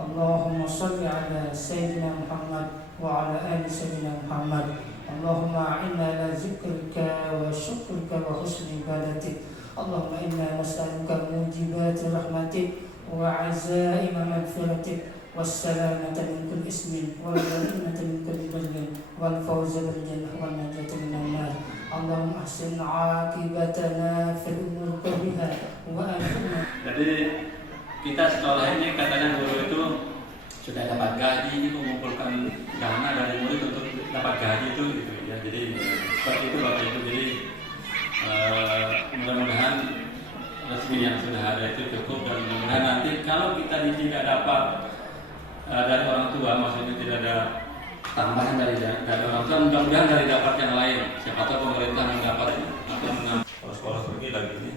اللهم صل على سيدنا محمد وعلى آل سيدنا محمد. اللهم أعنا على ذكرك وشكرك وحسن عبادتك. اللهم إنا نسألك موجبات رحمتك وعزائم مغفرتك والسلامة من كل اسم والغنيمة من كل بر والفوز بالجنة والنجاة من النار. اللهم أحسن عاقبتنا في الأمور كلها وآخرنا. Jadi kita sekolah ini katanya guru itu sudah dapat gaji, mengumpulkan dana dari murid untuk dapat gaji itu gitu ya. Jadi seperti itu Bapak Ibu. Jadi mudah-mudahan resmi yang sudah ada itu cukup, dan mudah-mudahan nanti kalau kita tidak dapat dari orang tua, maksudnya tidak ada tambahan dari orang tua, mudah-mudahan dari dapat yang lain. Siapa tahu pemerintah mendapat atau mengambil sekolah pergi lagi ini.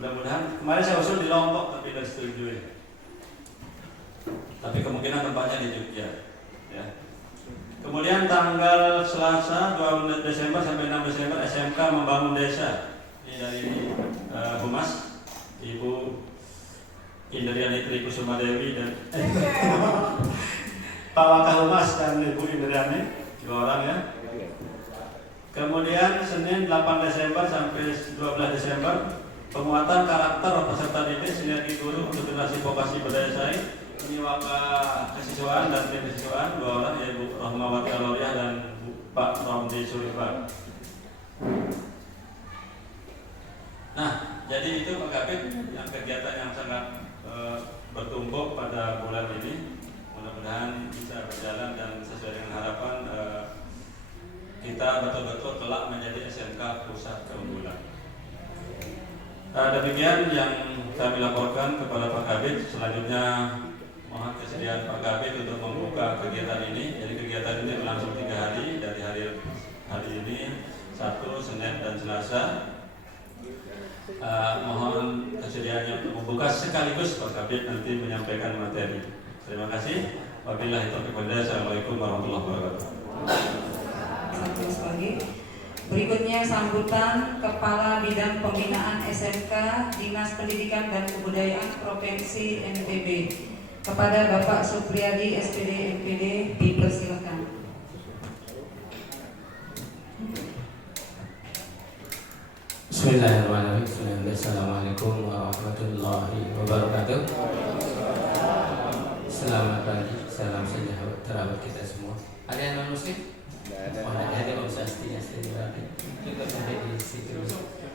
Mudah-mudahan kemarin saya usul di Lombok tapi tidak disetujui. Tapi kemungkinan tempatnya di Jogja. Ya. Kemudian tanggal Selasa 2 Desember sampai 6 Desember SMK membangun desa. Ini dari Humas Ibu Indriani Tri Kusuma Dewi dan Pak Wakahumas dan Ibu Indriani, 2 orang ya. Kemudian Senin 8 Desember sampai 12 Desember penguatan karakter peserta didik sinergi guru untuk generasi vokasi berdaya saing. Ini waka kesiswaan dan tim kesiswaan 2 orang, yaitu Rahmawati Aloriah dan Pak Romdi Surifat. Nah, jadi itu Pak Kabid yang kegiatan yang sangat bertumpuk pada bulan ini. Mudah-mudahan bisa berjalan dan sesuai dengan harapan kita betul-betul kelak menjadi SMK pusat keunggulan. Demikian yang kami laporkan kepada Pak Kabid. Selanjutnya mohon kesediaan Pak Kabid untuk membuka kegiatan ini. Jadi kegiatan ini berlangsung 3 hari, dari hari ini Sabtu, Senin dan Selasa. Mohon kesediaannya untuk membuka sekaligus Pak Kabid nanti menyampaikan materi. Terima kasih. Wabillahi taufiq wal hidayah. Assalamualaikum warahmatullahi wabarakatuh. Selamat pagi. Berikutnya sambutan Kepala Bidang Pembinaan SMK Dinas Pendidikan dan Kebudayaan Provinsi NTB kepada Bapak Supriyadi SPD MPD, dipersilakan. Bismillahirrahmanirrahim. Assalamualaikum warahmatullahi wabarakatuh. Selamat pagi, salam sejahtera buat kita semua. Ada yang non muslim? Oh, ada organisasinya sendiri. Juga sampai di situ.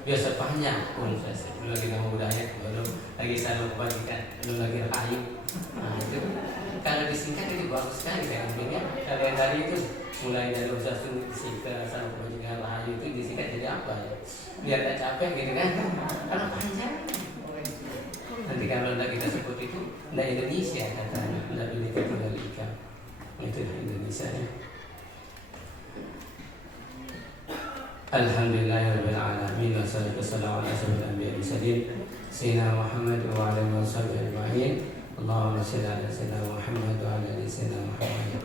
Biasa panjang organisasi. Belum lagi nama budaya, belum lagi salam kebajikan, belum lagi rahayu. Nah, itu kalau disingkat itu bagus sekali saya ambilnya. Kalau yang tadi itu mulai dari organisasi disingkat salam kebajikan, rahayu itu disingkat jadi apa ya? Biar tak capek gitu kan? Karena panjang. Nanti kalau tidak kita sebut itu tidak Indonesia katanya, tidak Indonesia tinggal ikan. Itu Indonesia ya. Alhamdulillahirabbil alamin wassalatu wassalamu ala asyrofil anbiya'i wal mursalin sayyidina Muhammad wa ala alihi washabihi ajma'in. Allahumma shalli ala sayyidina Muhammad wa ala ali sayyidina Muhammad.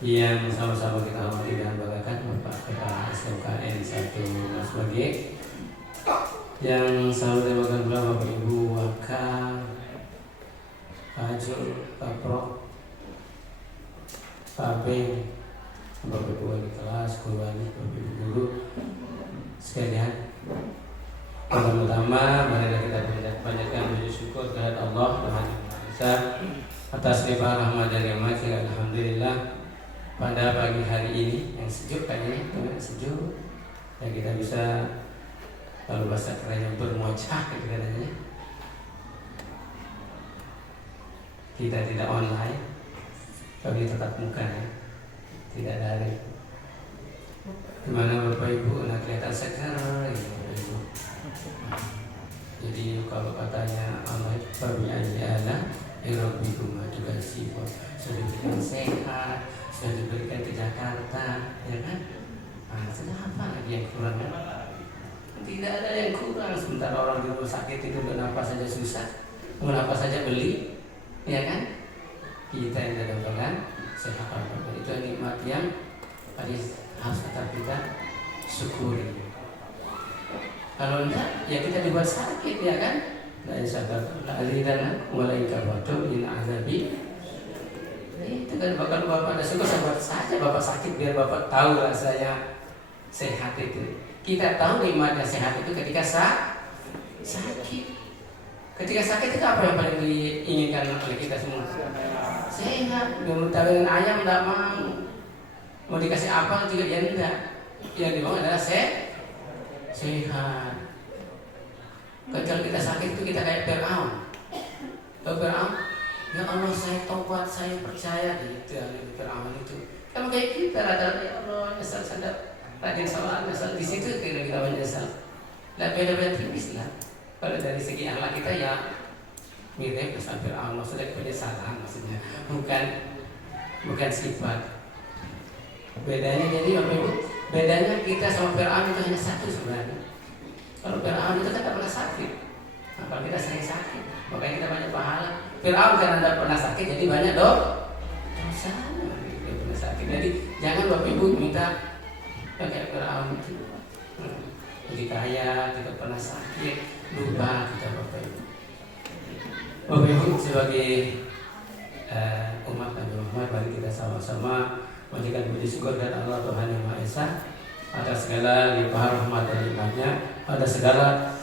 Yang sama-sama kita hormati dan banggakan Bapak Kepala SMKN 1 Mas Bagi, yang selalu terima pula Bapak Ibu Waka, Pak Jul, Pak Pro, Pak B, Bapak Ibu wali kelas, guru, Bapak Ibu guru sekalian. Pertama-tama marilah kita banyakkan puji syukur kepada Allah Tuhan Yang Maha Esa atas limpah rahmat dan nikmat sehingga alhamdulillah pada pagi hari ini yang sejuk kayaknya, sejuk, yang kita bisa, kalau bahasa kerennya, bermojah gitu katanya. Kita tidak online, tapi tetap muka ya, tidak daring. Dimana Bapak Ibu nak kelihatan segar ya Bapak Ibu. Jadi kalau katanya Allah Babi Ayyala Irobikum juga sifat sudah diberikan sehat, sudah diberikan ke Jakarta, ya kan? Nah, sudah apa lagi yang kurang? Tidak ada yang kurang. Sementara orang di rumah sakit itu bernapas saja susah, mau apa saja beli, ya kan? Kita yang dalam sehat, itu nikmat yang harus kita syukuri. Kalau enggak, ya kita dibuat sakit, ya kan? La insyaAllah la alidanna wa la ikabatu in azabi Dan bahkan Bapak ada syukur saja saja Bapak sakit biar Bapak tahu rasanya sehat itu. Kita tahu nikmatnya sehat itu ketika sakit. Ketika sakit itu apa yang paling diinginkan oleh kita semua? Sehat. Menurut ayam tidak mau dikasih apa juga ya tidak. Yang dimau adalah sehat. Kecuali kita sakit itu kita kayak Fir'aun. Tahu Fir'aun? Ya Allah saya tobat, saya percaya gitu ya Fir'aun itu. Kalau kayak kita rata-rata ya Allah nyesal sadar, rajin sholat, nyesal di situ kita menyesal. Nah beda-beda tipis lah. Kalau dari segi akhlak kita ya mirip sama Fir'aun, maksudnya penyesalan maksudnya, bukan sifat. Bedanya jadi apa Ibu? Bedanya kita sama Fir'aun itu hanya satu sebenarnya. Kalau Fir'aun itu kan tidak pernah sakit, kalau kita sering sakit, makanya kita banyak pahala. Fir'aun karena tidak pernah sakit, jadi banyak dosa. Dia pernah sakit, jadi jangan Bapak Ibu minta kayak Fir'aun itu. Jadi kaya, tidak pernah sakit, lupa kita Bapak Ibu. Bapak Ibu sebagai umat Nabi Muhammad, mari kita sama-sama menjadikan puji syukur dan Allah Tuhan Yang Maha Esa atas segala limpahan rahmat dan nikmatnya, ada segala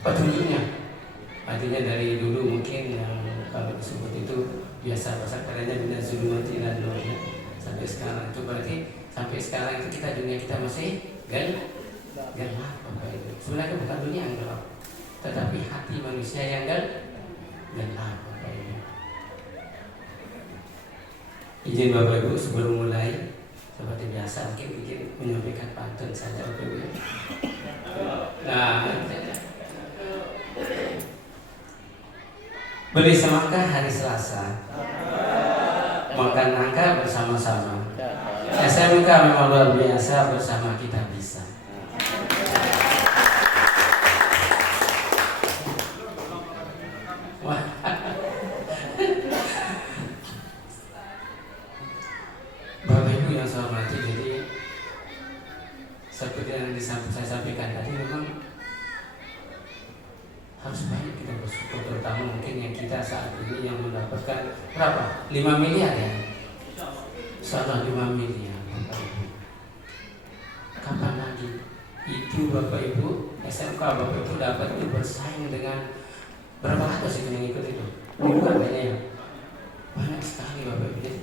petunjuknya. Artinya dari dulu mungkin yang kalau disebut itu biasa bahasa kerennya bina zulumati ila nur, sampai sekarang itu berarti sampai sekarang itu kita dunia kita masih gelap Bapak Ibu. Sebenarnya bukan dunia yang gelap, tetapi hati manusia yang gelap Bapak Ibu. Izin Bapak Ibu sebelum mulai seperti biasa mungkin menyampaikan pantun saja Bapak Ibu. Nah, beli semangka hari Selasa, makan nangka bersama-sama. SMK memang luar biasa, bersama kita bisa. Wah. Bapak Ibu yang saya hormati, jadi seperti yang saya sampaikan tadi, memang harus banyak kita bersyukur, terutama mungkin yang kita saat ini yang mendapatkan berapa? 5 miliar ya? Salah 5 miliar Bapak Ibu. Kapan lagi itu Bapak Ibu SMK Bapak Ibu dapat itu bersaing dengan berapa ratus itu yang ikut itu? Bukan banyak ya? Banyak sekali Bapak Ibu. Jadi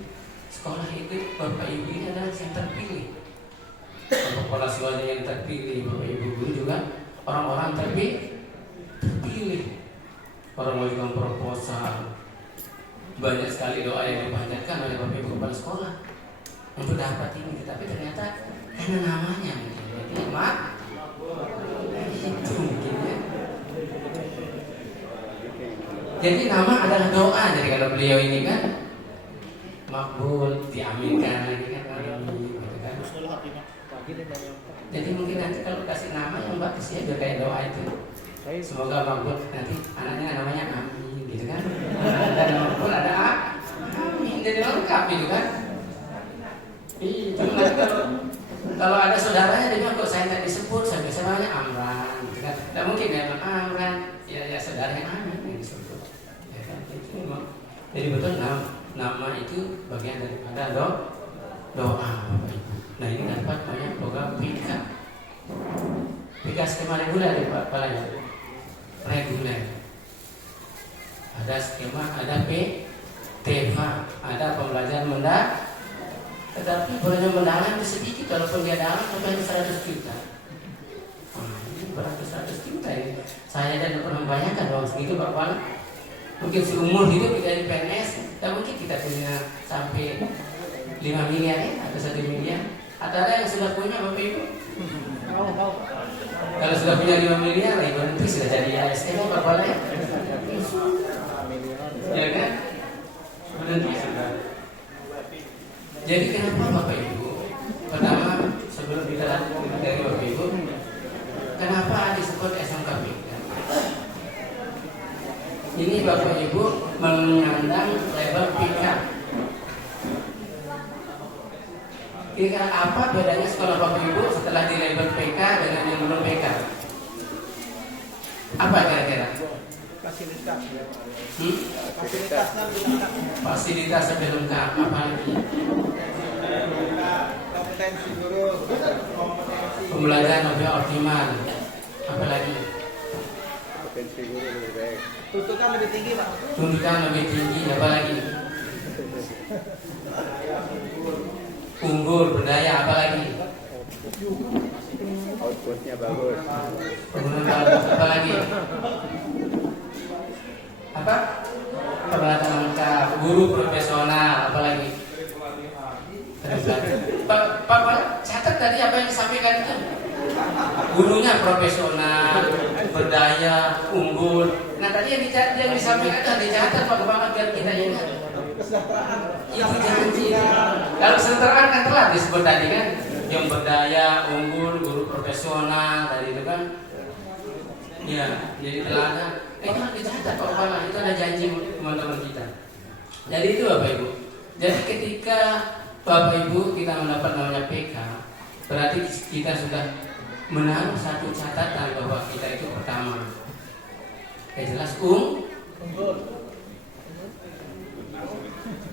sekolah itu Bapak Ibu ini adalah yang terpilih. Kepala sekolahnya yang terpilih, Bapak Ibu guru juga orang-orang terpilih. Orang mengajukan proposal, banyak sekali doa yang dipanjatkan oleh Bapak Ibu kepala sekolah untuk dapat ini, tapi ternyata karena namanya mungkin mak itu mungkin ya. Jadi nama adalah doa. Jadi kalau beliau ini kan makbul, diaminkan lagi kan, gitu kan. Jadi mungkin nanti kalau kasih nama yang bagus ya biar kayak doa itu. Semoga makbul, nanti anaknya namanya Amin gitu kan. Dan makbul ada Amin, jadi lengkap gitu kan. Itu nanti kalau ada saudaranya dia bilang kok saya tidak disebut, saya biasa namanya Amran gitu kan. Tidak mungkin ya Amran, ya saudaranya Amin yang disebut ya kan. Itu memang. Jadi betul nama itu bagian daripada doa Bapak Ibu. Nah ini dapat banyak program PK skema reguler ya Pak Palanya. Reguler. Ada skema, ada PTVA, ada pembelajaran mendalam. Tetapi bolehnya mendalam itu sedikit, walaupun dia dalam sampai 100 juta. Ini beratus-ratus juta ini. Saya tidak pernah membayangkan uang segitu Pak Pala. Mungkin seumur hidup kita di PNS, dan mungkin kita punya sampai 5 miliar ya, atau 1 miliar. Atau ada yang sudah punya Bapak Ibu? Kalau sudah punya 5 miliar, Ibu nanti sudah jadi ASN Pak Pala ya? Ya kan? Berhenti sudah. Jadi kenapa Bapak Ibu? Pertama sebelum kita lanjut dari Bapak Ibu, kenapa disebut SMKPK? Ini Bapak Ibu mengandang label PK. Kira-kira apa bedanya sekolah Bapak Ibu setelah di label PK dengan yang belum PK? Apa kira-kira? fasilitas ya. Hmm? Fasilitasnya lebih lengkap. Fasilitas lebih lengkap. Apa lagi? Kompetensi guru, kompetensi Pembelajaran lebih optimal. Apa lagi? Potensi guru lebih baik. tuntutan lebih tinggi Pak. Tuntutan lebih tinggi. Apa lagi? Unggul, berdaya. Apa lagi? Outputnya bagus. Penggunaan apa lagi? Apa? Peralatan lengkap, guru profesional, apa lagi? Pak, catat tadi apa yang disampaikan itu? Gurunya profesional, berdaya, unggul. Nah tadi yang disampaikan itu dicatat Pak Kepala biar kita ingat. Itu janji. Kalau kesejahteraan kan telat disebut tadi kan, yang berdaya, unggul, guru profesional tadi itu kan. Ya, jadi teladan. Itu harus dicatat Pak Kepala. Itu ada janji teman-teman kita. Jadi itu Bapak Ibu. Jadi ketika Bapak Ibu kita mendapat namanya PK, berarti kita sudah menaruh satu catatan bahwa kita itu pertama. Jelas unggul.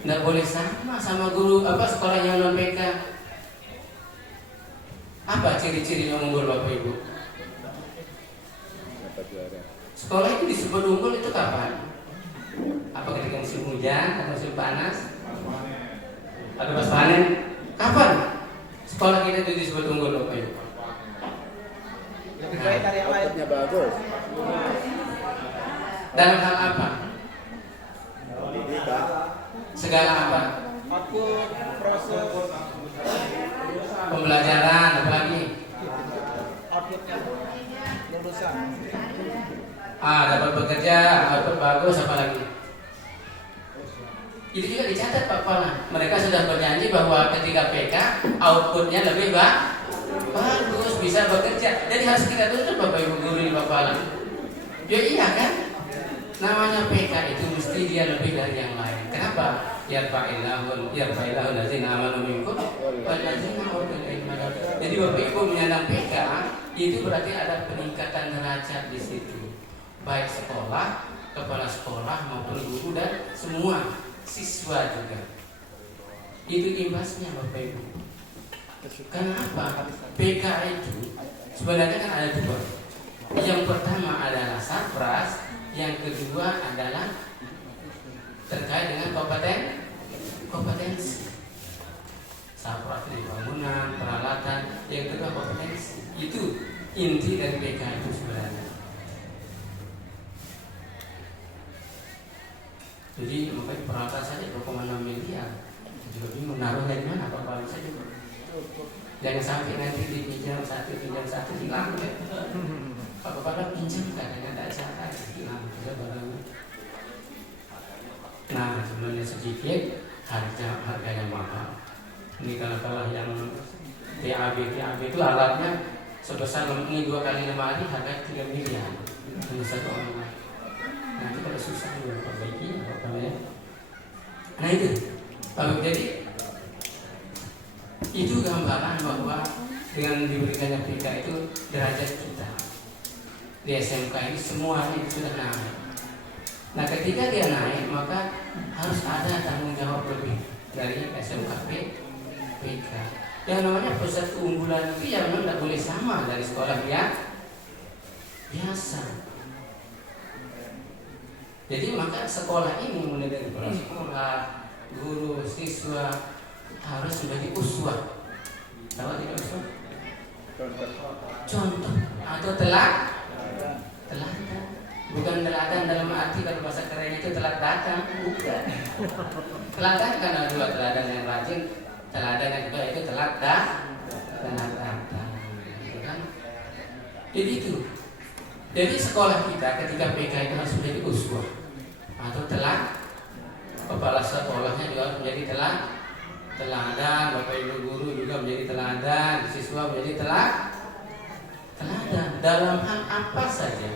Nggak boleh sama guru sekolah yang non PK. Apa ciri-ciri yang unggul Bapak Ibu? Dapat juara. Sekolah itu disebut unggul itu kapan? Apa ketika musim hujan atau musim panas? Atau pas panen? Kapan? Sekolah kita itu disebut unggul Bapak Ibu. Lebih baik dari yang lain. Outputnya bagus. Dalam hal apa? Pendidikan. Segala apa? Output, proses, Pembelajaran, apalagi? outputnya, lulusan. Dapat bekerja, output bagus, apalagi? Itu juga dicatat Pak Kepala. Mereka sudah berjanji bahwa ketika PK outputnya lebih bagus, bisa bekerja. Jadi harus kita tutup Bapak Ibu guru di Pak Kepala. Ya iya kan? Namanya PK itu mesti dia lebih dari yang lain. Kenapa? Yarfa'illahu lazina amanu minkum wallazina utul ilma. Jadi Bapak Ibu menyandang PK itu berarti ada peningkatan derajat di situ. Baik sekolah, kepala sekolah maupun guru dan semua siswa juga. Itu imbasnya Bapak Ibu. Kenapa? PK itu sebenarnya kan ada dua. Yang pertama adalah sarpras, yang kedua adalah terkait dengan kompetensi. Sarpras di bangunan, peralatan, yang kedua kompetensi. Itu inti dari PK itu sebenarnya. Jadi makanya peralatan saja 2,6 miliar. Juga bingung naruh dari mana Pak Kepala saja. Jangan sampai nanti dipinjam satu hilang ya. Pak Kepala pinjam kadang ada acara hilang juga barangnya. Nah sebenarnya sedikit harganya mahal. Ini kalau yang TAB itu alatnya sebesar ini 2 kali 5 hari harga 3 miliar. Hanya satu orang. Nanti kalau susah juga perbaiki ya. Nah itu jadi itu gambaran bahwa dengan diberikannya PK itu derajat kita di SMK ini semuanya itu sudah naik. Nah ketika dia naik maka harus ada tanggung jawab lebih dari SMK PK. Yang namanya pusat keunggulan itu yang memang tidak boleh sama dari sekolah biasa. Jadi maka sekolah ini mulai dari kepala sekolah, guru, siswa harus menjadi uswah. Tahu tidak uswah? Contoh atau teladan. Bukan teladan dalam arti kalau bahasa kerennya itu telat datang, bukan. Teladan kan ada dua, teladan yang rajin, teladan yang kedua itu telat datang. Jadi itu. Jadi sekolah kita ketika PK itu harus menjadi uswah atau telat. Kepala sekolahnya juga harus menjadi teladan, Bapak Ibu guru juga menjadi teladan, siswa menjadi teladan dalam hal apa saja.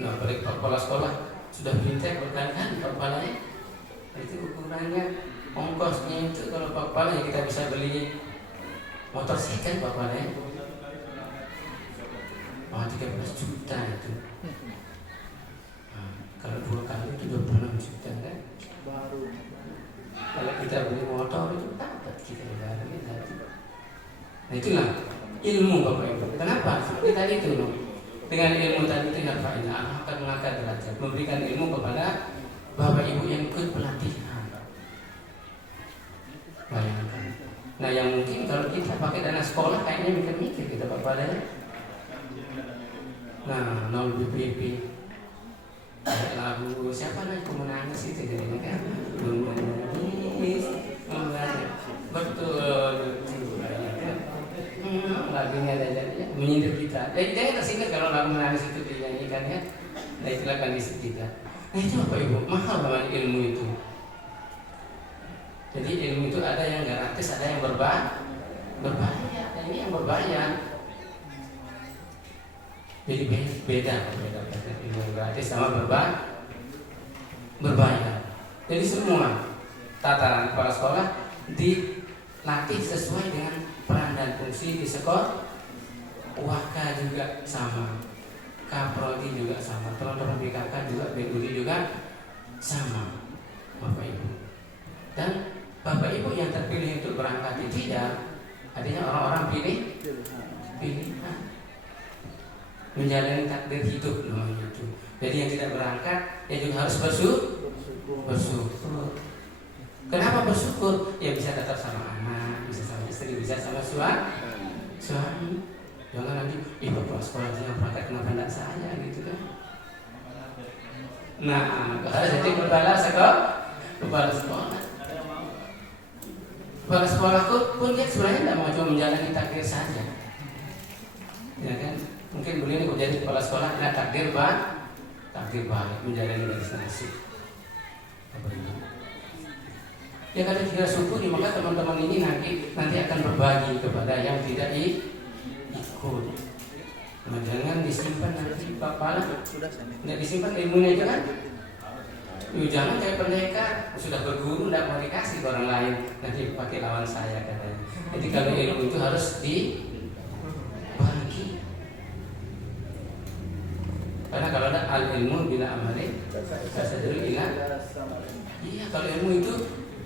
Nah, balik kepala sekolah sudah pintar berkali-kali kepalanya. Itu ukurannya ongkosnya itu kalau kepalanya kita bisa beli motorsiklet kepalanya. 13 juta itu. Nah, Kalau kita beli motor itu dapat kita barangnya tadi. Nah itulah ilmu Bapak Ibu. Kenapa? Seperti tadi itu loh. Dengan ilmu tadi itu faedah Allah akan mengangkat derajat, memberikan ilmu kepada Bapak Ibu yang ikut pelatihan. Bayangkan. Nah yang mungkin kalau kita pakai dana sekolah kayaknya mikir-mikir kita Bapak ya. Nah 0 BPP lagu siapa nih pemenangnya itu jadi kan menangis betul lagunya ada menyindir kita. Jangan tersingkat kalau lagu menangis itu dinyanyikan ya. Nah itulah kondisi kita. Nah itu Bapak Ibu mahal banget ilmu itu. Jadi ilmu itu ada yang gratis, ada yang berbayar. Nah, ini yang berbayar. Jadi beda ilmu gratis sama berbayar. Jadi semua tataran kepala sekolah dilatih sesuai dengan peran dan fungsi di sekolah. Waka juga sama, Kaprodi juga sama, teman-teman BKK juga, BUD juga sama, Bapak Ibu. Dan Bapak Ibu yang terpilih untuk berangkat tidak, artinya orang-orang pilihan menjalani takdir hidup namanya itu. Jadi yang tidak berangkat ya juga harus bersyukur. Kenapa bersyukur? Ya bisa tetap sama anak, bisa sama istri, bisa sama suami. Jangan nanti bapak sekolah yang berangkat kenapa tidak saya gitu kan? Nah harus jadi kepala sekolah. Kepala sekolahku pun dia sebenarnya tidak mau cuma menjalani takdir saja, ya kan? Mungkin beliau ini jadi kepala sekolah tidak takdir baik menjalani garis nasib. Ya kalau tidak syukuri maka teman-teman ini nanti akan berbagi kepada yang tidak ikut. Nah, jangan disimpan nanti kepala, tidak disimpan ilmunya itu kan? Jangan kayak pendekar sudah berguru tidak mau dikasih ke orang lain nanti pakai lawan saya katanya. Jadi kalau ilmu itu harus dibagi. Karena kalau ada al ilmu bila amali kasadul ila. Iya kalau ilmu itu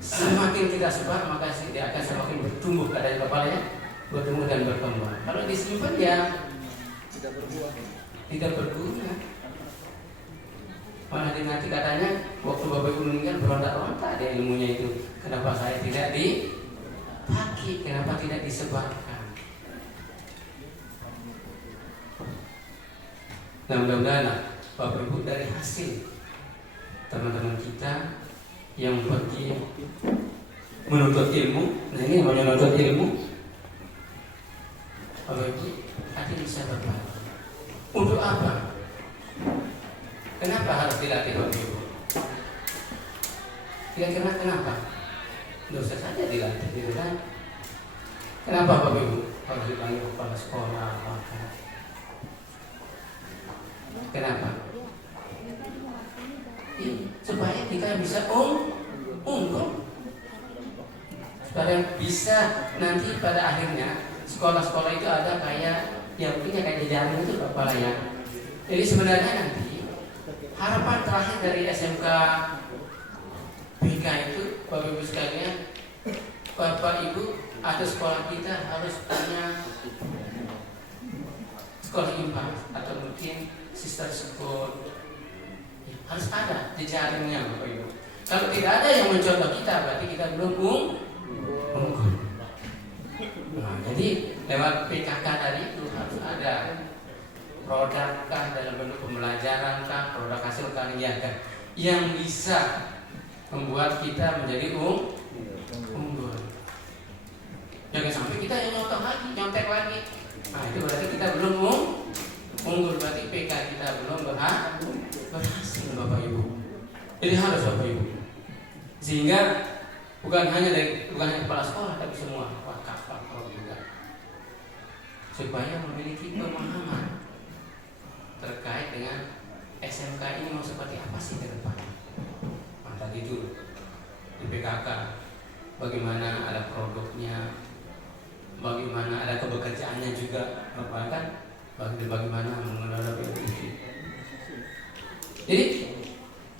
semakin kita sebar maka dia akan semakin bertumbuh pada kepalanya, bertumbuh dan berkembang. Kalau disimpan ya tidak berguna. Malah nanti katanya waktu Bapak Ibu meninggal berontak-ontak dia ilmunya itu. Kenapa saya tidak dibagi? Kenapa tidak disebarkan? Nah mudah-mudahan Bapak Ibu dari hasil teman-teman kita yang pergi menuntut ilmu, nah ini namanya menuntut ilmu, Bapak Ibu ada bisa berbagi. Untuk apa? Kenapa harus dilatih Bapak Ibu? Kira-kira kenapa? Dosa saja dilatih, gitu kan? Kenapa Bapak Ibu harus dipanggil kepala sekolah? Kenapa? Supaya kita bisa unggul, supaya bisa nanti pada akhirnya sekolah-sekolah itu ada kayak yang punya kayak jejaring itu Bapak ya. Jadi sebenarnya nanti harapan terakhir dari SMK BK itu Bapak Ibu sekalian, Bapak Ibu atau sekolah kita harus punya sekolah IMPA atau mungkin sister school, harus ada jejaringnya Bapak Ibu. Kalau tidak ada yang mencontoh kita berarti kita belum unggul. Nah, jadi lewat PKK tadi itu harus ada produk kah dalam bentuk pembelajaran kah, produk hasil karya kah yang bisa membuat kita menjadi unggul. Jangan sampai kita yang nyontek lagi. Nah itu berarti kita belum unggul, berarti PK kita belum berhasil Bapak Ibu. Jadi harus Bapak Ibu. Sehingga bukan hanya kepala sekolah tapi semua wakaf juga. Supaya memiliki pemahaman terkait dengan SMK ini mau seperti apa sih ke depan. Nah, tadi itu di PKK bagaimana ada produknya, bagaimana ada kebekerjaannya juga, kan bagaimana mengelola BPP. Jadi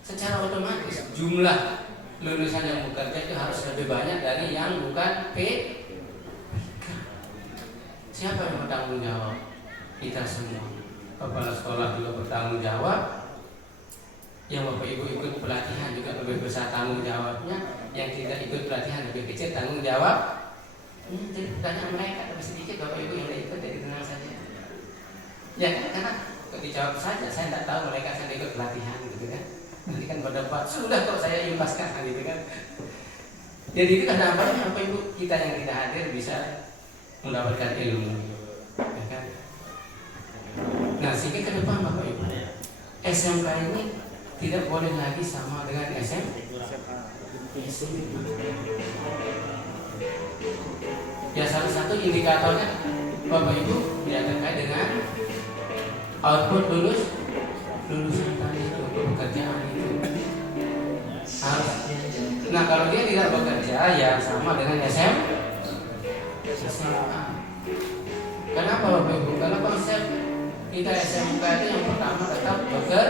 secara otomatis jumlah lulusan yang bekerja itu harus lebih banyak dari yang bukan P. Siapa yang bertanggung jawab? Kita semua. Kepala sekolah juga bertanggung jawab. Yang Bapak Ibu ikut pelatihan juga lebih besar tanggung jawabnya. Yang tidak ikut pelatihan lebih kecil tanggung jawab. Jadi pertanyaan mereka tapi sedikit Bapak Ibu yang tidak ikut, jadi tenang saja. Ya karena dijawab saja, saya tidak tahu mereka sedang ikut pelatihan gitu kan. Nanti kan berdebat, sudah kok saya imbaskan gitu kan. Jadi itu ada apa Bapak Ibu, kita yang tidak hadir bisa mendapatkan ilmu, ya kan? Nah, sehingga ke depan Bapak Ibu, SMK ini tidak boleh lagi sama dengan SMA. Ya salah satu indikatornya Bapak Ibu ya terkait dengan output lulusan tadi itu pekerjaan itu harus. Nah kalau dia tidak bekerja ya sama dengan SMA. Kenapa Bapak Ibu? Karena konsep kita SMK itu yang pertama tetap bekerja.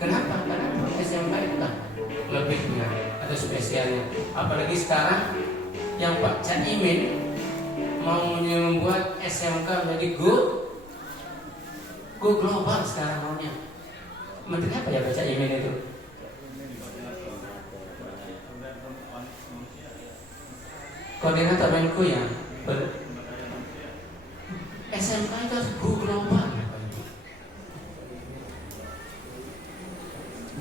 Kenapa? Karena SMK itu kan lebihnya atau spesialnya. Apalagi sekarang yang Pak Caimin mau membuat SMK menjadi go global sekarang maunya. Menteri apa ya Pak Caimin itu? Koordinator Menko ya. SMK itu harus go global.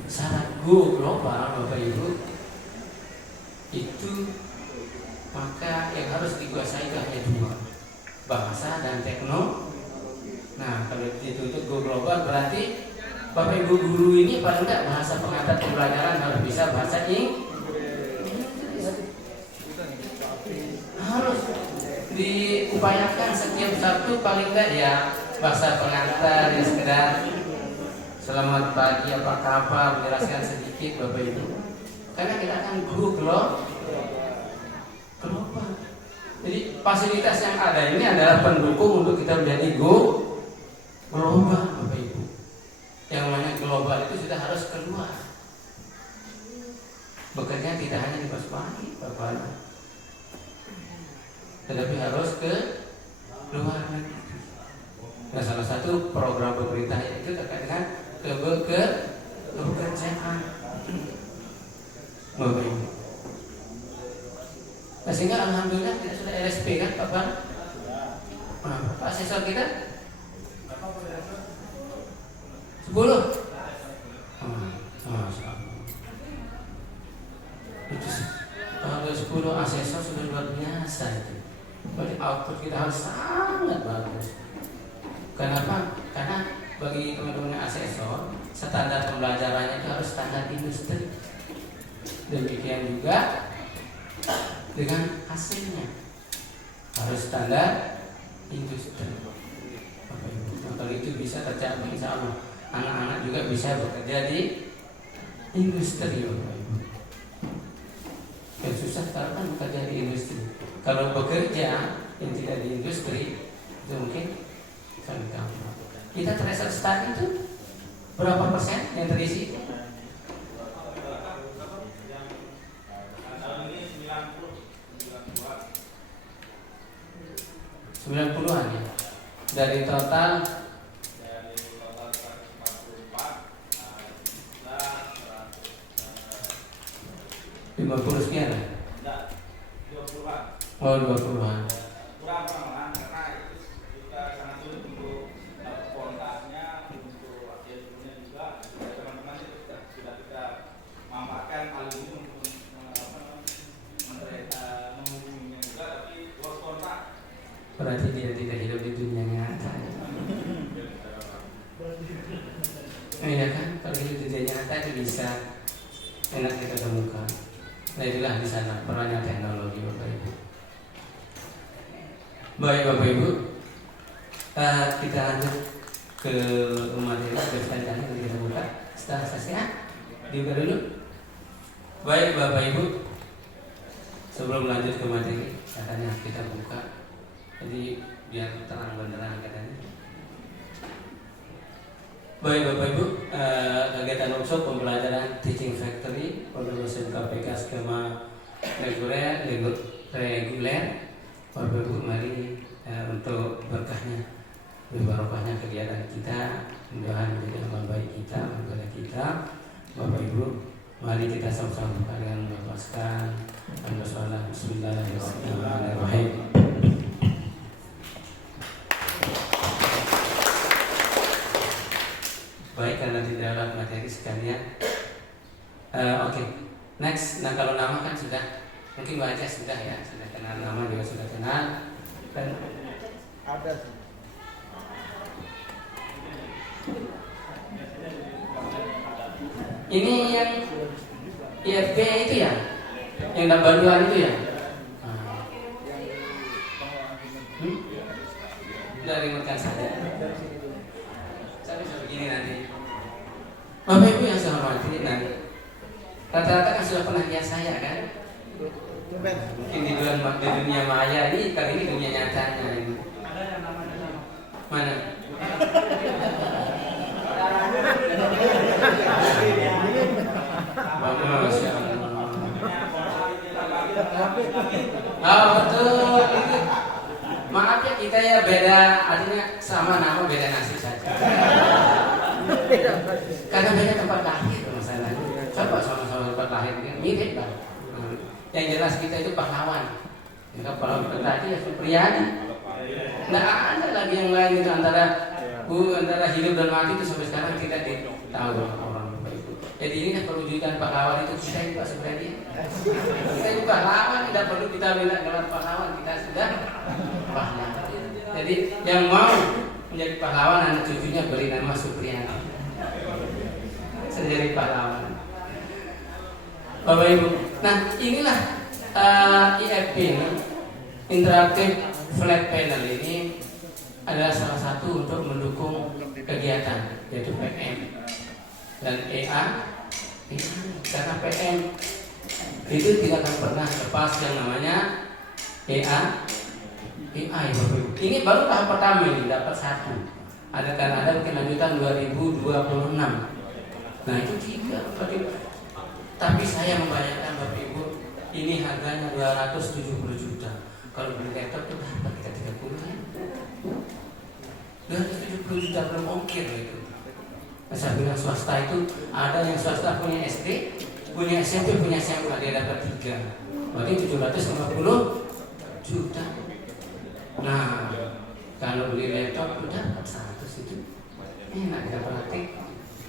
Syarat go global Bapak Ibu itu maka yang harus dikuasai itu hanya dua, bahasa dan teknologi. Nah kalau itu go global berarti Bapak Ibu guru ini paling tidak bahasa pengantar pembelajaran harus bisa bahasa Inggris. Harus diupayakan setiap Sabtu paling tidak ya bahasa pengantar ya sekedar selamat pagi apa kabar menjelaskan sedikit Bapak Ibu. Karena kita akan go global. Jadi fasilitas yang ada ini adalah pendukung untuk kita menjadi go global Bapak Ibu. Yang namanya global itu sudah harus keluar. Bekerja tidak hanya di pagi Bapak Ibu, tetapi harus ke luar negeri. Nah salah satu program pemerintah itu terkait dengan kebekerjaan Bapak Ibu. Nah, sehingga alhamdulillah kita sudah LSP kan Bapak? Pak asesor kita 10. Kalau 10 asesor sudah luar biasa itu. Berarti output kita harus sangat bagus. Kenapa? Karena bagi teman-teman asesor standar pembelajarannya itu harus standar industri. Demikian juga dengan hasilnya harus standar industri. Nah, kalau itu bisa tercapai insya Allah anak-anak juga bisa bekerja di industri Bapak Ibu. Yang susah sekarang kan bekerja di industri. Kalau bekerja yang tidak di industri itu mungkin sangat gampang. Kita tracer start itu berapa persen yang terisi? 90-an ya. Dari total 50 sekian ya? Oh 20-an. Berarti dia tidak hidup di dunia nyata. Iya kan? Kalau hidup di dunia nyata itu bisa enak kita temukan. Nah itulah di sana perannya teknologi Bapak Ibu. Baik Bapak Ibu, kita lanjut ke materi berselanjutnya nanti kita buka setelah selesai. Dibuka dulu. Baik Bapak Ibu, sebelum lanjut ke materi, katanya kita buka. Jadi biar terang benderang katanya. Baik Bapak Ibu, kegiatan workshop pembelajaran Teaching Factory pada SMK PK skema reguler. Bapak Ibu mari untuk berkahnya, berbarokahnya kegiatan kita, mudah-mudahan menjadi amal baik kita, kepada kita. Bapak Ibu, mari kita sama-sama buka dengan melepaskan Alhamdulillah. Bismillahirrahmanirrahim. Baik, karena tidak ada materi sekalian. Oke. Next, nah kalau nama kan sudah, mungkin wajah sudah ya, sudah kenal, nama juga sudah kenal. Dan Ada sih. ini yang IFB itu ya, yang bantuan itu ya. Dari rekan saya. Saya bisa begini nanti. Bapak Ibu yang saya hormati, nanti rata-rata kan sudah pernah lihat saya kan? Mungkin di dunia maya ini, kali ini dunia nyatanya ini. Mana? Masya Allah. Oh betul itu. Maaf ya kita ya beda, artinya sama nama beda nasi saja. Karena beda tempat lahir masalahnya. Coba sama-sama tempat lahir mirip lah. Yang jelas kita itu pahlawan. Jika pahlawan tadi ya Supriyadi. Nggak ada lagi yang lain itu antara hidup dan mati itu sampai sekarang tidak tahu orang itu. Jadi ini kan perwujudan pahlawan itu kita juga sebenarnya. Kita juga pahlawan, tidak perlu kita bilang gelar pahlawan, kita sudah pahlawan. Jadi yang mau menjadi pahlawan anak cucunya beri nama Supriyadi. Jadi pahlawan. Bapak Ibu, nah inilah IFP Interactive Flat Panel ini adalah salah satu untuk mendukung kegiatan yaitu PM dan EA. Karena PM itu tidak akan pernah lepas yang namanya EA. Ini baru tahap pertama ini dapat 1. Ada mungkin lanjutan 2026. Nah itu 3. Tapi saya membayangkan Bapak Ibu, ini harganya 270 juta. Kalau beli laptop itu dapat kita 30 ya. 270 juta belum ongkir itu. Saya bilang swasta itu ada yang swasta punya SD, punya SMP, punya SMA, dia dapat 3. Berarti 750 juta. Nah, kalau beli laptop itu dapat 100 itu. Enak kita praktik.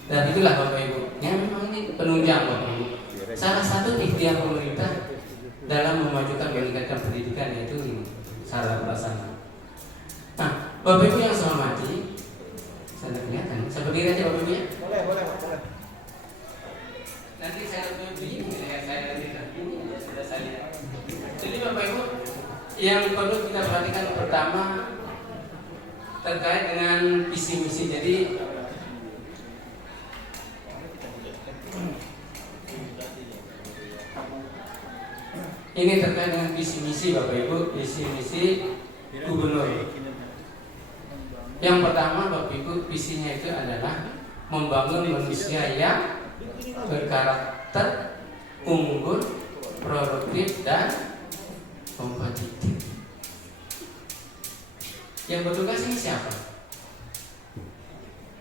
Dan itulah Bapak Ibu, yang memang ini penunjang Bapak Ibu. Salah satu ikhtiar pemerintah dalam memajukan meningkatkan pendidikan yaitu ini sarana prasarana. Nah, Bapak Ibu yang saya hormati, saya kelihatan, saya berdiri aja Bapak Ibu ya. Boleh. Nanti saya lebih begini, saya ini sudah saya lihat. Jadi Bapak Ibu, yang perlu kita perhatikan pertama terkait dengan visi misi. Jadi ini terkait dengan visi misi Bapak Ibu, visi misi gubernur. Yang pertama Bapak Ibu, visinya itu adalah membangun manusia yang berkarakter, unggul, produktif dan kompetitif. Yang bertugas ini siapa?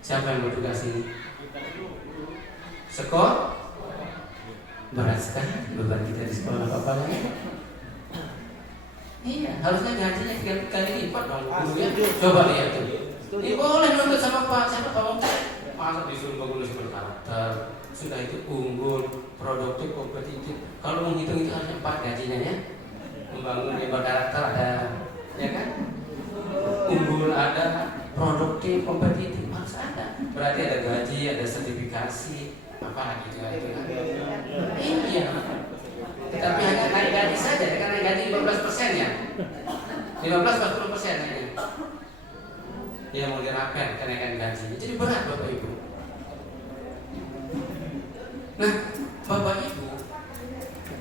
Siapa yang bertugas ini? Sekolah? Berat sekali beban kita di sekolah apa lagi? Iya, harusnya gajinya 3 kali lipat dong gurunya. Coba lihat tuh. Ini boleh nuntut sama Pak Mukhtar. Masa disuruh bagus berkarakter, sudah itu unggul, produktif, kompetitif. Kalau menghitung itu harusnya 4 gajinya ya. Membangun berkarakter ada, ya kan? Unggul ada, produktif, kompetitif harus ada. Berarti ada gaji, ada sertifikasi, apa lagi juga itu kan? Iya. Tetapi hanya naik gaji saja, karena naik gaji 15% ya. 15-40% ini. Dia mau dirapikan kenaikan gaji. Jadi berat Bapak Ibu. Nah, Bapak Ibu,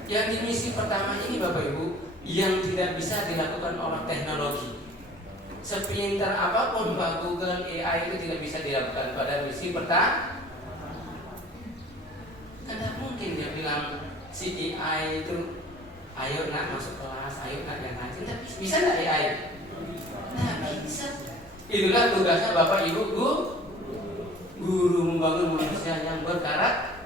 yang di misi pertama ini Bapak Ibu, yang tidak bisa dilakukan oleh teknologi. sepintar apapun Pak Google, AI itu tidak bisa dilakukan pada misi pertama. Tidak mungkin dia bilang si AI itu, ayo nak masuk kelas, ayo nak yang ngaji. Bisa nggak AI? Nah bisa. Itulah tugasnya Bapak Ibu guru membangun manusia yang berkarakter.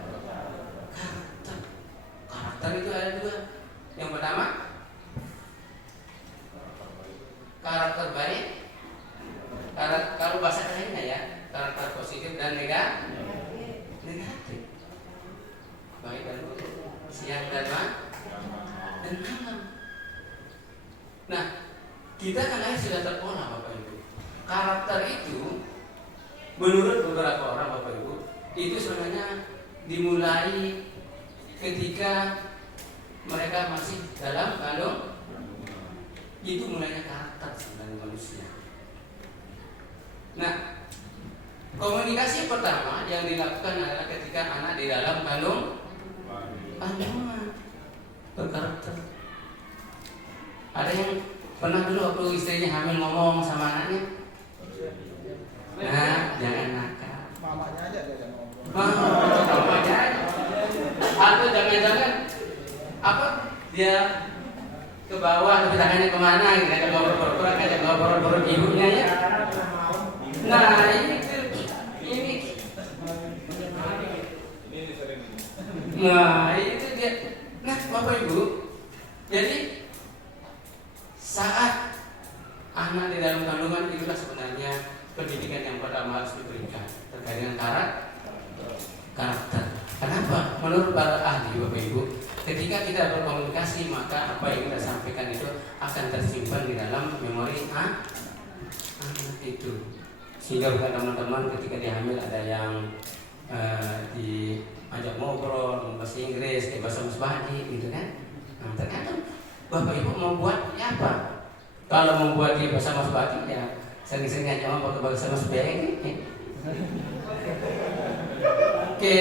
Karakter itu ada dua. Yang pertama, karakter baik. Kalau bahasa lainnya ya, karakter positif dan negatif. Baik dan buruk, siang dan malam. Nah, kita kan sudah terpola Bapak Ibu. Karakter itu menurut beberapa orang Bapak Ibu itu sebenarnya dimulai ketika mereka masih dalam kandung. Itu mulainya karakter sebenarnya manusia. Nah, komunikasi pertama yang dilakukan adalah ketika anak di dalam kandungan berkarakter. Ada yang pernah dulu waktu istrinya hamil ngomong sama anaknya, nah jangan nakal. Mamanya aja dia yang ngomong. Mamanya aja. Atau jangan-jangan apa dia ke bawah tapi tangannya kemana gitu kan, ngobrol-ngobrol kayak ngobrol-ngobrol ibunya ya. Nah ini. Nah itu dia. Nah Bapak Ibu, jadi saat anak di dalam kandungan itulah sebenarnya pendidikan yang pertama harus diberikan terkait dengan karakter. Kenapa? Menurut para ahli Bapak Ibu, ketika kita berkomunikasi maka apa yang kita sampaikan itu akan tersimpan di dalam memori anak itu. Sehingga bukan teman-teman ketika dihamil ada yang diajak ngobrol bahasa Inggris, bahasa Mesbahdi gitu kan. Nah, tergantung Bapak Ibu mau buat ya apa. Kalau membuat dia bahasa Mesbahdi ya sering-sering aja ngomong pakai bahasa Mesbahdi. Oke,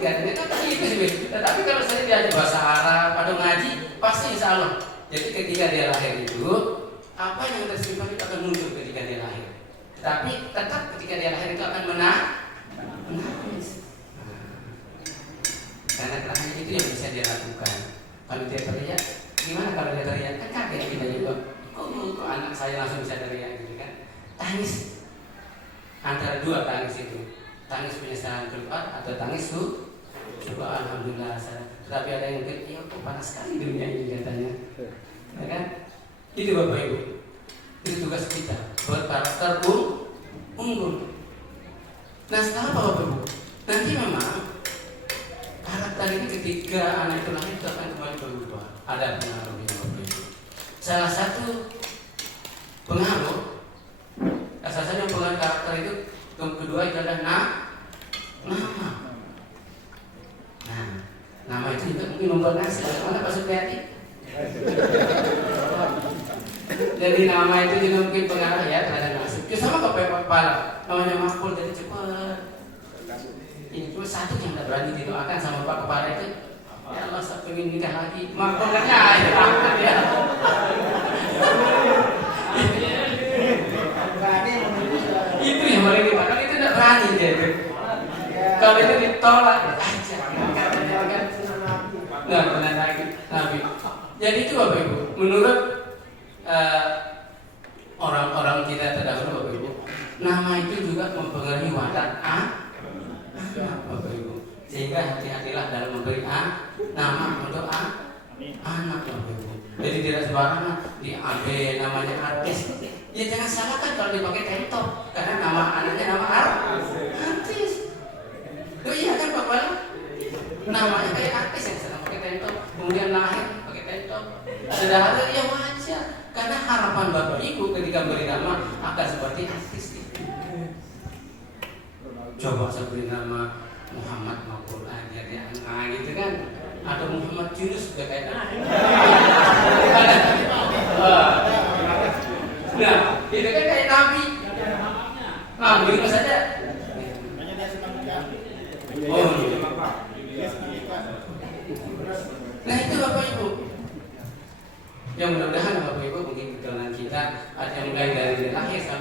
katanya kan itu sih. Tetapi kalau saya diajak bahasa Arab atau ngaji, pasti insya Allah. Jadi ketika dia lahir itu, apa yang tersimpan itu akan muncul ketika dia lahir. Tapi tetap ketika dia lahir itu akan menangis. Karena kelahiran itu yang bisa dia lakukan. Kalau dia teriak, gimana kalau dia teriak? Kan kaget kita juga. Kok anak saya langsung bisa teriak gitu kan? Tangis. Antara dua tangis itu. Tangis penyesalan keluar atau tangis coba alhamdulillah saya. Tetapi ada yang mungkin ya kok panas sekali dunia ini katanya, ya kan? Itu Bapak Ibu, itu tugas kita berkarakter unggul. Nah sekarang Bapak Ibu, nanti memang karakter ini ketika anak itu lahir itu akan kembali berubah. Ada pengaruhnya Bapak Ibu. Salah satu pengaruh karakter itu kedua itu adalah nama. Nah, nama itu juga mungkin membuat nasi. Bagaimana Pak Supriyadi? Jadi nama itu juga mungkin pengaruh ya terhadap nasib. Sama kepala namanya Makul jadi cepat. Ini cuma satu yang tidak berani didoakan sama Pak Kepala itu. Ya Allah, saya pengen nikah lagi. Makul kan ya. Itu yang paling dimakan itu tidak berani dia itu. Kalau itu ditolak aja. Nah, benar lagi Nabi. Jadi itu Bapak Ibu, menurut orang-orang kita terdahulu Bapak Ibu, nama itu juga mempengaruhi watak Bapak Ibu. Sehingga hati-hatilah dalam memberi nama untuk anak Bapak Ibu. Jadi tidak sembarangan di AB namanya artis. Ya jangan salahkan kalau dipakai tentop karena nama anaknya nama artis. Oh iya kan Pak Bala? Namanya kayak artis yang sedang pakai tentop, kemudian lahir pakai tentop. Sederhana ya wajar karena harapan Bapak Ibu ketika beri nama akan seperti artis itu. Coba saya beri nama Muhammad Makul aja dia gitu kan, atau Muhammad Yunus juga kayak nah, itu kan kayak Nabi. Nah, Yunus saja. Oh, nah itu Bapak Ibu. Yang mudah-mudahan Bapak Ibu mungkin perjalanan kita ada yang mulai dari lahir sampai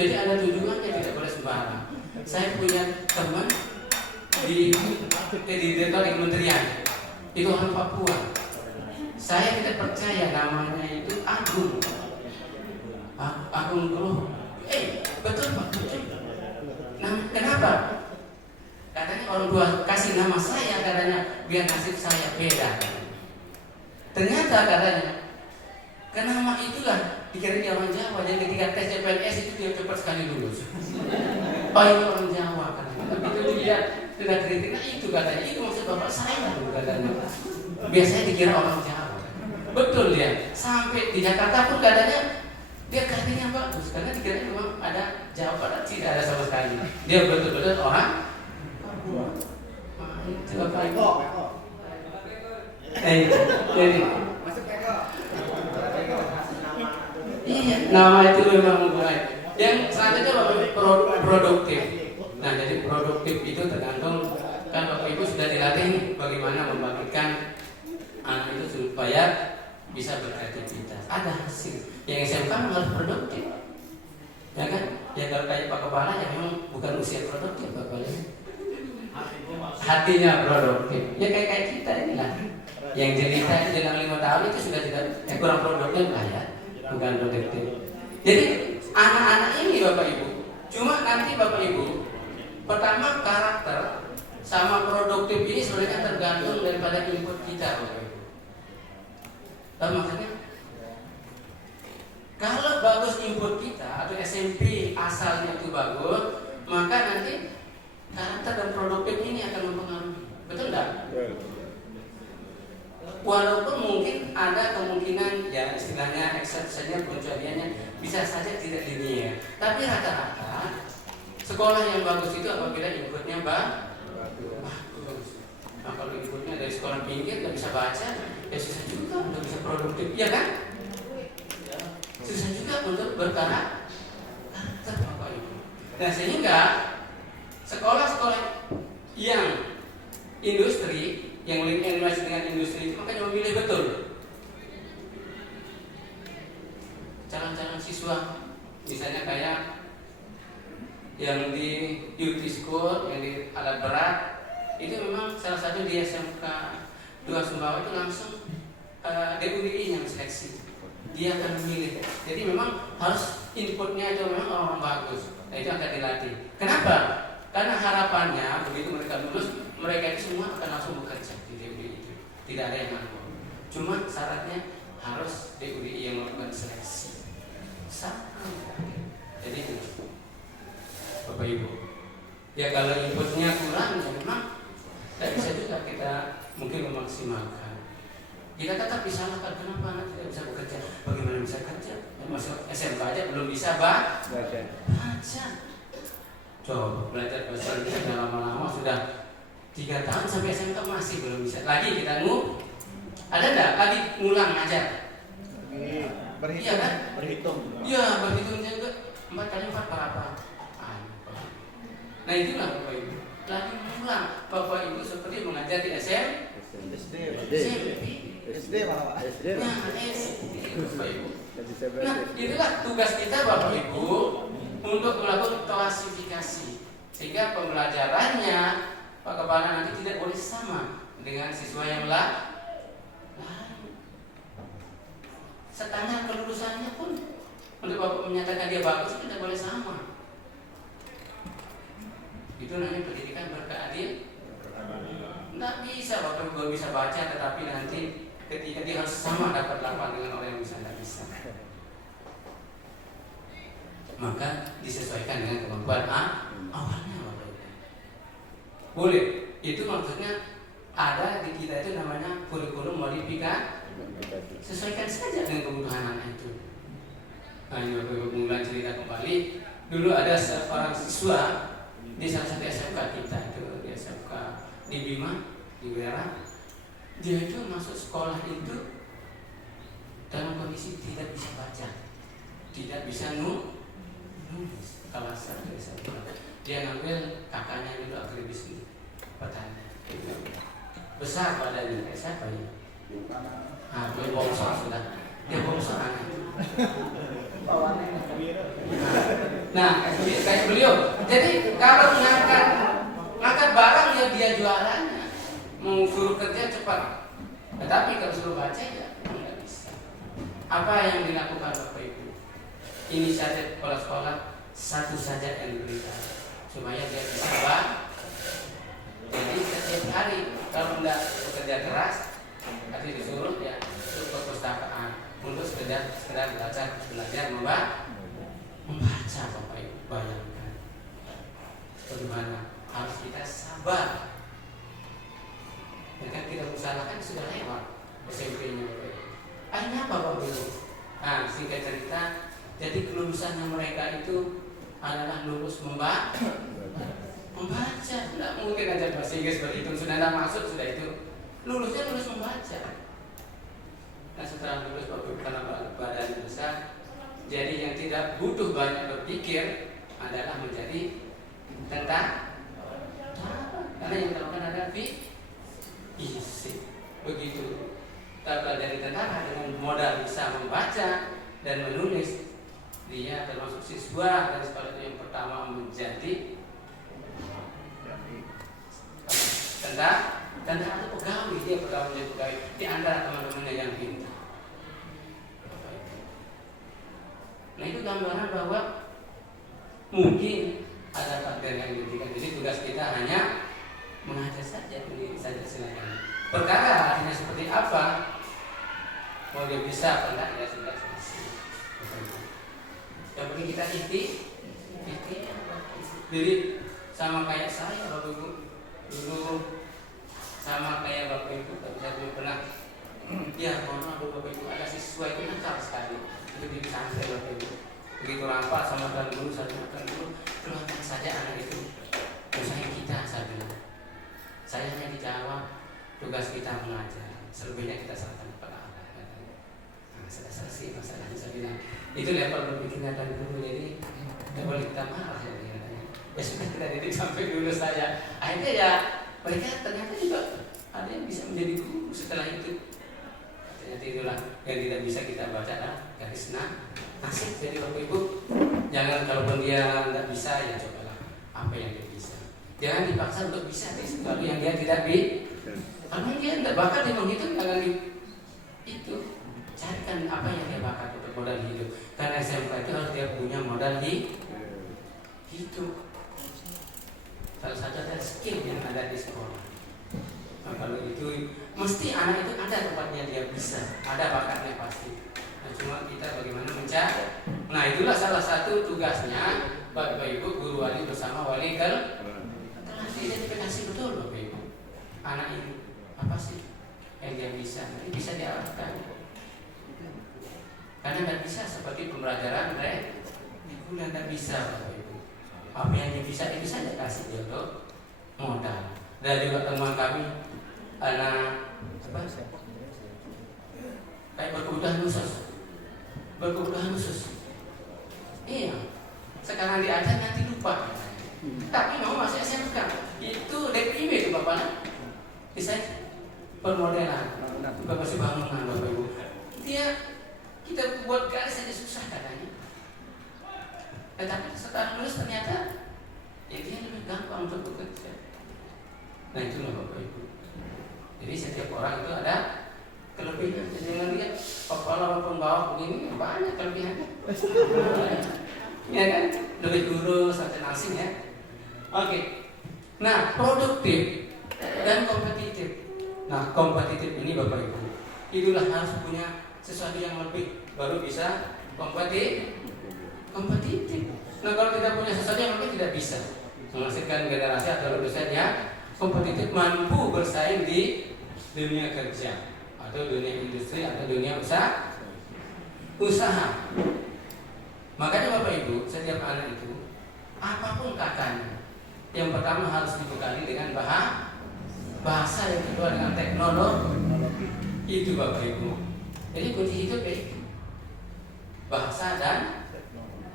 Jadi ada tujuannya, tidak boleh sembarang. Saya punya teman di direktur kementerian, itu orang Papua. Saya tidak percaya namanya itu Agung Nugroho. Betul Pak, betul. Nah, kenapa? Katanya orang tua kasih nama saya, katanya biar nasib saya beda. Ternyata katanya kenapa itulah dikira dia orang Jawa, jadi ketika tes CPNS itu dia cepat sekali lulus. Oh, ini orang Jawa katanya. Begitu dia tidak kritik, nah itu katanya, itu maksud bapak saya katanya. Biasanya dikira orang Jawa. Betul dia. Sampai di Jakarta pun katanya dia kartinya bagus karena dikira memang ada Jawa, padahal tidak ada sama sekali. Dia betul-betul orang Papua. Itu apa itu? Jadi iya, nama itu memang baik. Yang selanjutnya Bapak produktif. Nah, jadi produktif itu tergantung kan Bapak Ibu sudah dilatih nih bagaimana membagikan anak itu supaya bisa berkreativitas. Ada hasil. Yang SMK harus produktif. Ya kan? Ya kalau kayak Pak Kepala ya memang bukan usia produktif Pak Kepala. Hatinya produktif. Ya kayak kita inilah. Yang jelita jelang 5 tahun itu sudah tidak kurang produktif lah ya. Bukan produktif. Jadi anak-anak ini Bapak Ibu, cuma nanti Bapak Ibu, pertama karakter sama produktif ini sebenarnya tergantung daripada input kita Bapak Ibu. Tahu maksudnya? Kalau bagus input kita atau SMP asalnya itu bagus, maka nanti karakter dan produktif ini akan mempengaruhi. Betul enggak? Walaupun mungkin ada kemungkinan ya istilahnya eksepsinya pengecualiannya bisa saja tidak linear, tapi rata-rata sekolah yang bagus itu apabila inputnya bagus. Nah kalau inputnya dari sekolah pinggir nggak bisa baca, ya susah juga untuk bisa produktif, ya kan? Susah juga untuk berkarakter Bapak Ibu. Nah sehingga sekolah-sekolah yang industri yang masih dengan industri itu makanya memilih betul calon-calon siswa, misalnya kayak yang di beauty school, yang di alat berat itu memang salah satu di SMK 2 Sumbawa itu langsung DUI yang seleksi, dia akan memilih. Jadi memang harus inputnya itu memang orang bagus. Nah itu akan dilatih. Kenapa? Karena harapannya begitu mereka lulus, mereka itu semua akan langsung bekerja di DUI itu. Tidak ada yang nganggur. Cuma syaratnya harus DUI yang melakukan seleksi. Jadi itu Bapak Ibu. Ya kalau inputnya kurang, ya memang tidak bisa juga kita mungkin memaksimalkan. Kita tetap disalahkan, kenapa anak tidak bisa bekerja? Bagaimana bisa kerja? Masuk SMK aja belum bisa baca. Coba belajar bahasa Inggris sudah lama-lama, sudah 3 tahun sampai SMK masih belum bisa. Lagi kita ada enggak lagi ngulang aja? Berhitung. Iya kan? Berhitung. Iya, berhitung juga 4 kali 4 berapa? Nah itulah Bapak Ibu. Lagi ngulang Bapak Ibu seperti mengajar di SD malah Pak. Nah, Bapak Ibu. Nah, itulah tugas kita Bapak Ibu untuk melakukan klasifikasi sehingga pembelajarannya Pak Kepala nanti tidak boleh sama dengan siswa yang lain. Standar kelulusannya pun untuk Bapak menyatakan dia bagus itu tidak boleh sama. Itu namanya pendidikan berkeadilan. Tidak bisa Bapak Ibu bisa baca tetapi nanti ketika dia harus sama dapat 8 dengan orang yang bisa tidak bisa. Maka disesuaikan dengan kemampuan awalnya Bapak Ibu. Boleh. Itu maksudnya ada di kita itu namanya kurikulum modifikasi. Sesuaikan saja dengan kebutuhan anak itu. Nah, ini Bapak Ibu mulai cerita kembali. Dulu ada seorang siswa di salah satu SMK kita itu, di SMK di Bima, di Wera. Dia itu masuk sekolah itu dalam kondisi tidak bisa baca, tidak bisa nulis. Kelas 1 SMK. Dia ngambil kakaknya dulu agribis itu, petani. Besar badannya, kayak siapa ya? Dia bongsor sudah. Dia bongsor anak. Nah, kayak beliau. Jadi kalau ngangkat barang ya dia jualannya, mau suruh kerja cepat. Tetapi kalau suruh baca ya nggak bisa. Apa yang dilakukan Bapak Ibu? Inisiatif sekolah-sekolah satu saja yang diberikan supaya dia bisa baca. Jadi setiap hari kalau tidak bekerja keras, nanti disuruh ya ke perpustakaan untuk sekedar belajar membaca Bapak Ibu. Bayangkan bagaimana harus kita sabar. Ya kan kita usahakan sudah lewat SMP-nya Bapak Ibu. Akhirnya apa Bapak Ibu? Nah, singkat cerita, jadi kelulusan mereka itu adalah lulus membaca. Tidak mungkin aja bahasa Inggris berhitung sudah tidak masuk sudah itu lulus membaca. Nah setelah lulus karena badan besar, jadi yang tidak butuh banyak berpikir adalah menjadi tentara. Karena yang dilakukan adalah fisik. Begitu tabel dari tentara dengan modal bisa membaca dan menulis, dia termasuk siswa dari sekolah itu yang pertama menjadi tentara atau pegawai. Dia menjadi pegawai di antara teman-temannya yang pintar. Nah itu gambaran bahwa mungkin ada takdir yang diberikan. Jadi tugas kita hanya mengajar saja, ini saja silakan. Perkara artinya seperti apa? Mau dia bisa apa enggak ya sudah selesai. Yang penting kita jadi sama kayak saya Bapak Ibu dulu, sama kayak Bapak Ibu, tapi saya belum pernah. Ya mohon maaf Bapak Ibu, ada siswa itu nakal sekali. Itu di pesantren Bapak Ibu. Begitu rampas sama tuan guru, saya makan dulu, keluarkan saja anak itu. Usahain kita, saya bilang. Saya hanya dijawab, tugas kita mengajar. Selebihnya kita serahkan kepada Allah. Nah, sudah selesai masalahnya, saya bilang. Itu level berpikirnya tuan guru, jadi tidak boleh kita marah ya. Ya sudah kita didik sampai dulu saya. Akhirnya ya mereka ternyata juga ada yang bisa menjadi guru setelah itu. Ternyata itulah yang tidak bisa kita baca garis nasib. Jadi Bapak Ibu, jangan kalaupun dia tidak bisa ya cobalah apa yang dia bisa. Jangan dipaksa untuk bisa sesuatu yang dia tidak bisa. Karena dia tidak bakat di menghitung, jangan itu. Carikan apa yang dia bakat untuk modal hidup. Karena SMK itu harus dia punya modal hidup. Salah satu adalah skill yang ada di sekolah. Nah, kalau itu mesti anak itu ada tempatnya dia bisa, ada bakatnya pasti. Nah, cuma kita bagaimana mencari. Nah, itulah salah satu tugasnya Bapak Ibu guru wali bersama wali telah diidentifikasi betul Bapak Ibu. Anak ini apa sih yang dia bisa? Ini bisa diarahkan. Karena tidak bisa seperti pembelajaran mereka, itu tidak bisa Bapak Ibu. Apa yang dia bisa saja kasih dia untuk modal. Dan juga teman kami anak kayak berkebutuhan khusus. Iya, sekarang diajar nanti lupa. Tapi mau masuk SMK itu DPIB itu Bapak. Bisa permodelan, Bapak masih bangunan Bapak Ibu. Kita buat garis saja susah katanya. Tetapi setelah lulus ternyata ya dia lebih gampang untuk bekerja. Nah itulah Bapak Ibu. Jadi setiap orang itu ada kelebihan. Jadi jangan lihat kepala maupun bawah begini banyak kelebihannya. Ya kan, lebih kurus atau asing ya. Oke. Nah produktif dan kompetitif. Nah kompetitif ini Bapak Ibu, itulah harus punya sesuatu yang lebih baru bisa kompetitif. Nah kalau tidak punya sesuatu yang lebih tidak bisa menghasilkan generasi atau lulusan yang kompetitif mampu bersaing di dunia kerja atau dunia industri atau dunia usaha. Makanya Bapak Ibu, setiap anak itu apapun kakaknya, yang pertama harus dibekali dengan bahasa, yang kedua dengan teknologi. Itu Bapak Ibu. Jadi kunci hidup itu bahasa dan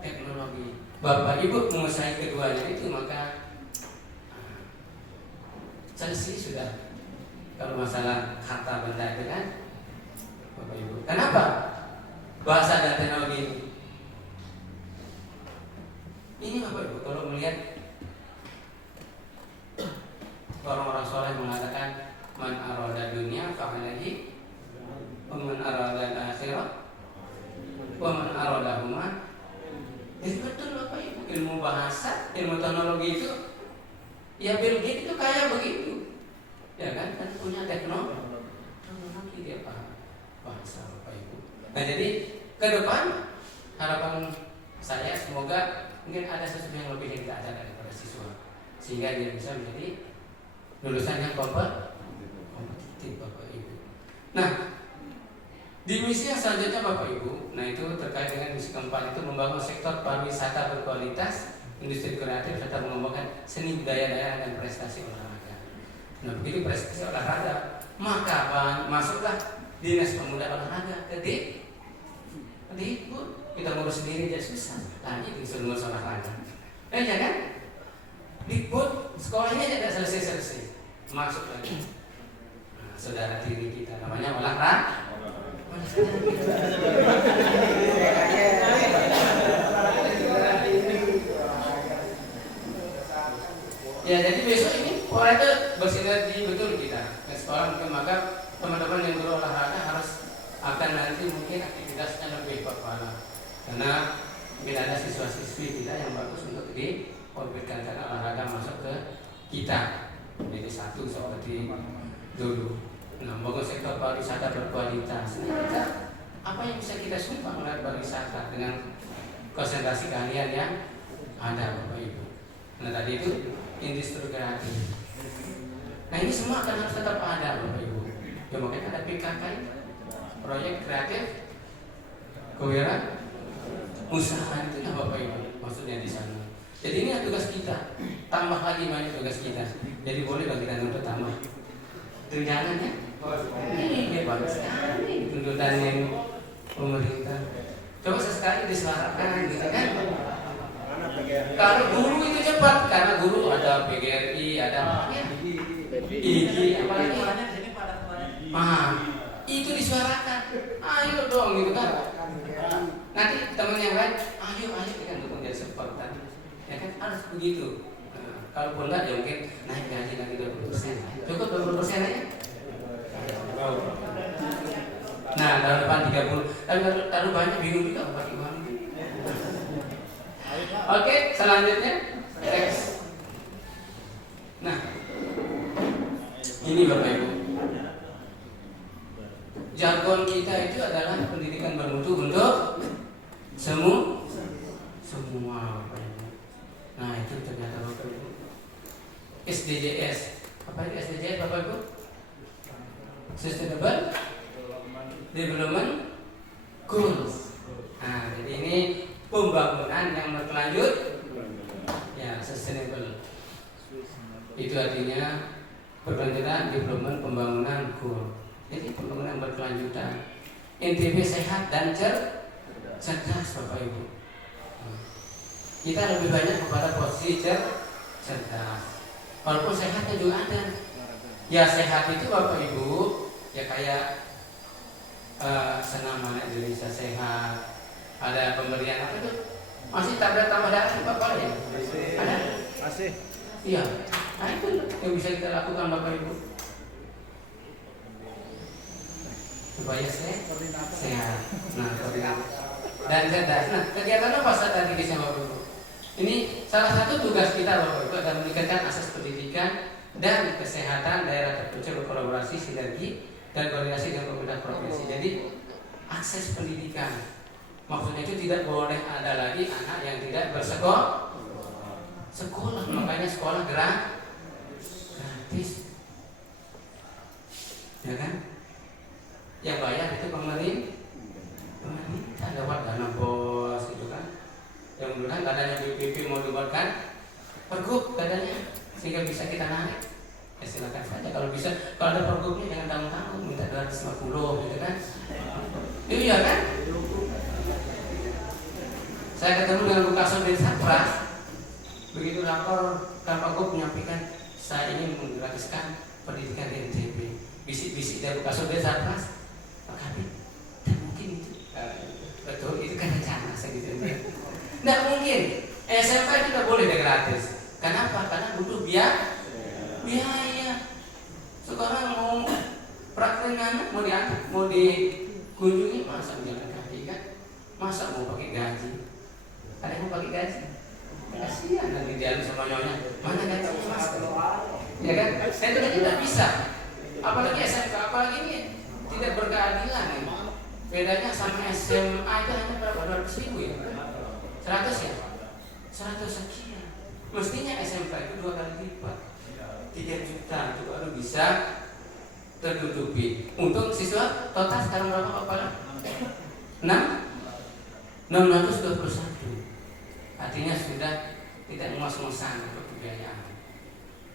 teknologi. Bapak Ibu menguasai keduanya itu maka selesai sudah. Kalau masalah harta benda itu kan Bapak Ibu. Kenapa? Bahasa dan teknologi ini Ini Bapak Ibu, kalau melihat orang-orang soleh mengatakan man arada dunia fa'alaihi wa man arada akhirah wa man arada huma. Itu betul Bapak Ibu, ilmu bahasa, ilmu teknologi itu ya Bill Gates itu kaya begitu, ya kan? Dan punya teknologi dia paham bahasa Bapak Ibu. Nah jadi ke depan harapan saya semoga mungkin ada sesuatu yang lebih yang kita ajarkan kepada siswa sehingga dia bisa menjadi lulusan yang kompetitif Bapak Ibu. Nah, di misi yang selanjutnya Bapak Ibu, nah itu terkait dengan misi keempat itu membangun sektor pariwisata berkualitas, industri kreatif serta mengembangkan seni budaya daerah dan prestasi olahraga. Nah begitu prestasi olahraga, maka masuklah dinas pemuda olahraga ke kita ngurus sendiri aja susah, lagi disuruh ngurus olahraga. Jangan Dikbud sekolahnya tidak selesai masuk lagi. Nah, saudara tiri kita namanya olahraga. Ya jadi besok ini olahraga bersinergi betul kita. Ke sekolah mungkin maka teman-teman yang berolahraga harus akan nanti mungkin aktivitasnya lebih berpahala. Karena mungkin ada siswa-siswi kita yang bagus untuk diorbitkan karena olahraga masuk ke kita. Jadi satu seperti dulu. Nah, bangun sektor pariwisata berkualitas. Nah, apa yang bisa kita sumbang oleh pariwisata dengan konsentrasi keahlian yang ada Bapak Ibu. Nah tadi itu industri kreatif. Nah ini semua akan harus tetap ada Bapak Ibu. Ya makanya ada PKK, proyek kreatif kewirausahaan usaha itu ya Bapak Ibu maksudnya di sana. Jadi ini tugas kita. Tambah lagi banyak tugas kita. Jadi boleh bagi kita untuk tambah. Tunjangan ya. Ini hebat sekali tuntutan yang pemerintah. Coba sesekali diselarakan gitu kan. Kalau guru itu cepat karena guru ada PGRI, ada apa ya? IGI apalagi itu disuarakan. Ayo dong gitu kan. Nanti teman yang lain, ayo kita dukung jadi support kan. Ya kan harus begitu. Kalaupun enggak ya mungkin naik gaji lagi 20%. Cukup 20% aja. Nah, tahun depan 30. Tapi terlalu banyak bingung juga bagi uang itu. Oke, selanjutnya teks. Nah, ini Bapak Ibu. Jargon kita itu adalah pendidikan bermutu untuk semua Bapak Ibu. Nah, itu ternyata Bapak Ibu. SDGs. Apa itu SDGs Bapak Ibu? Sustainable Development Goals. Nah, jadi ini pembangunan yang berkelanjut ya sustainable. Itu artinya berkelanjutan development pembangunan goal. Jadi pembangunan berkelanjutan. NTB sehat dan cerdas Bapak Ibu. Kita lebih banyak kepada posisi cerdas. Walaupun sehatnya juga ada. Ya sehat itu Bapak Ibu ya kayak senam anak Indonesia sehat. Ada pemberian apa itu? Masih tablet tambah darah Bapak ya? Ada? Masih. Iya. Nah itu yang bisa kita lakukan Bapak Ibu supaya sehat. Nah dan cerdas. Nah kegiatan apa strategisnya Bapak Ibu? Ini salah satu tugas kita Bapak Ibu adalah meningkatkan akses pendidikan dan kesehatan daerah terpencil berkolaborasi sinergi dan koordinasi dengan pemerintah provinsi. Jadi akses pendidikan maksudnya itu tidak boleh ada lagi anak yang tidak bersekolah. Makanya sekolah gratis, ya kan? Yang bayar itu pemerintah lewat dana bos itu kan. Yang mudah katanya BPP mau dibuatkan pergub katanya sehingga bisa kita naik. Ya silakan saja kalau bisa. Kalau ada pergubnya jangan tanggung-tanggung minta 250 gitu kan. Iya kan? Saya ketemu dengan Bu Kasum di Satpras. Begitu lapor Kapagub menyampaikan saya ingin menggratiskan pendidikan di NTB. Bisik-bisik dari Bu Kasum di Satpras. Pak Kabit, tidak mungkin itu. Betul, itu kan rencana saya gitu. Tidak mungkin. SMK tidak gratis. Kenapa? Karena butuh biaya. Sekarang mau prakteknya mau diangkat, mau dikunjungi, masa jalan kaki kan? Masa mau pakai gaji? Ada yang mau pakai gaji? Kasihan nanti jalan sama nyonya. Mana gaji mas? Ya kan? Saya tidak bisa. Apalagi SMK, apalagi ini tidak berkeadilan. Bedanya sama SMA itu hanya berapa 200.000 ya? 100 ya? 100 sekian. Mestinya SMK itu 2 kali lipat. 3 juta itu baru bisa tertutupi. Untuk siswa total sekarang berapa Pak? 621. Artinya sudah tidak ngos-ngosan untuk pembiayaan.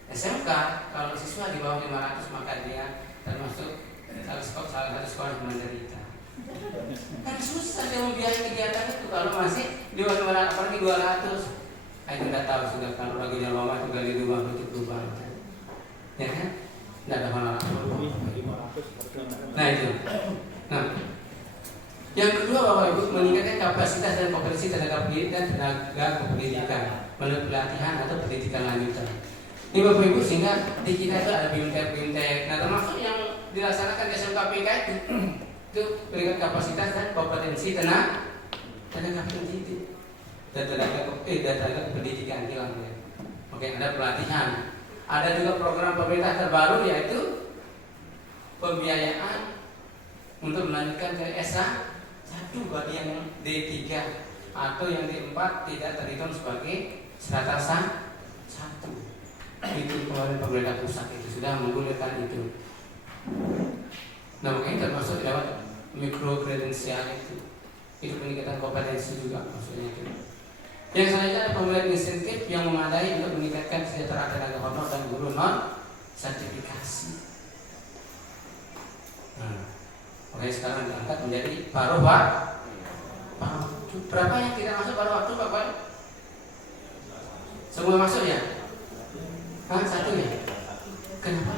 SMK kalau siswa di bawah 500 maka dia termasuk salah satu sekolah yang menderita. Kan susah dia membiayai kegiatan itu kalau masih di bawah 500, apalagi 200. Saya tidak tahu sudah kalau lagunya lama itu gali rumah tutup lubang. Ya kan? Tidak ada masalah. Nah itu. Nah, yang kedua Bapak Ibu meningkatkan kapasitas dan kompetensi tenaga pendidik dan tenaga kependidikan melalui pelatihan atau pendidikan lanjutan. Ini Bapak Ibu sehingga di kita itu ada BIMTEK. Nah termasuk yang dilaksanakan di SMKPK itu berikan kapasitas dan kompetensi tenaga pendidik dan tenaga pendidikan hilang ya. Oke, ada pelatihan. Ada juga program pemerintah terbaru yaitu pembiayaan untuk melanjutkan ke S1 bagi yang D3 atau yang D4 tidak terhitung sebagai strata 1. Itu kemarin pemerintah pusat itu sudah menggunakan itu. Nah makanya termasuk dapat mikro kredensial itu peningkatan kompetensi juga maksudnya itu. Yang selanjutnya ada pemberian insentif yang memadai untuk meningkatkan kesejahteraan tenaga honor dan guru non sertifikasi. Nah, makanya sekarang diangkat menjadi paruh waktu. Berapa yang tidak masuk paruh waktu Pak? Semua masuk ya? Hah, 1 ya? Kenapa?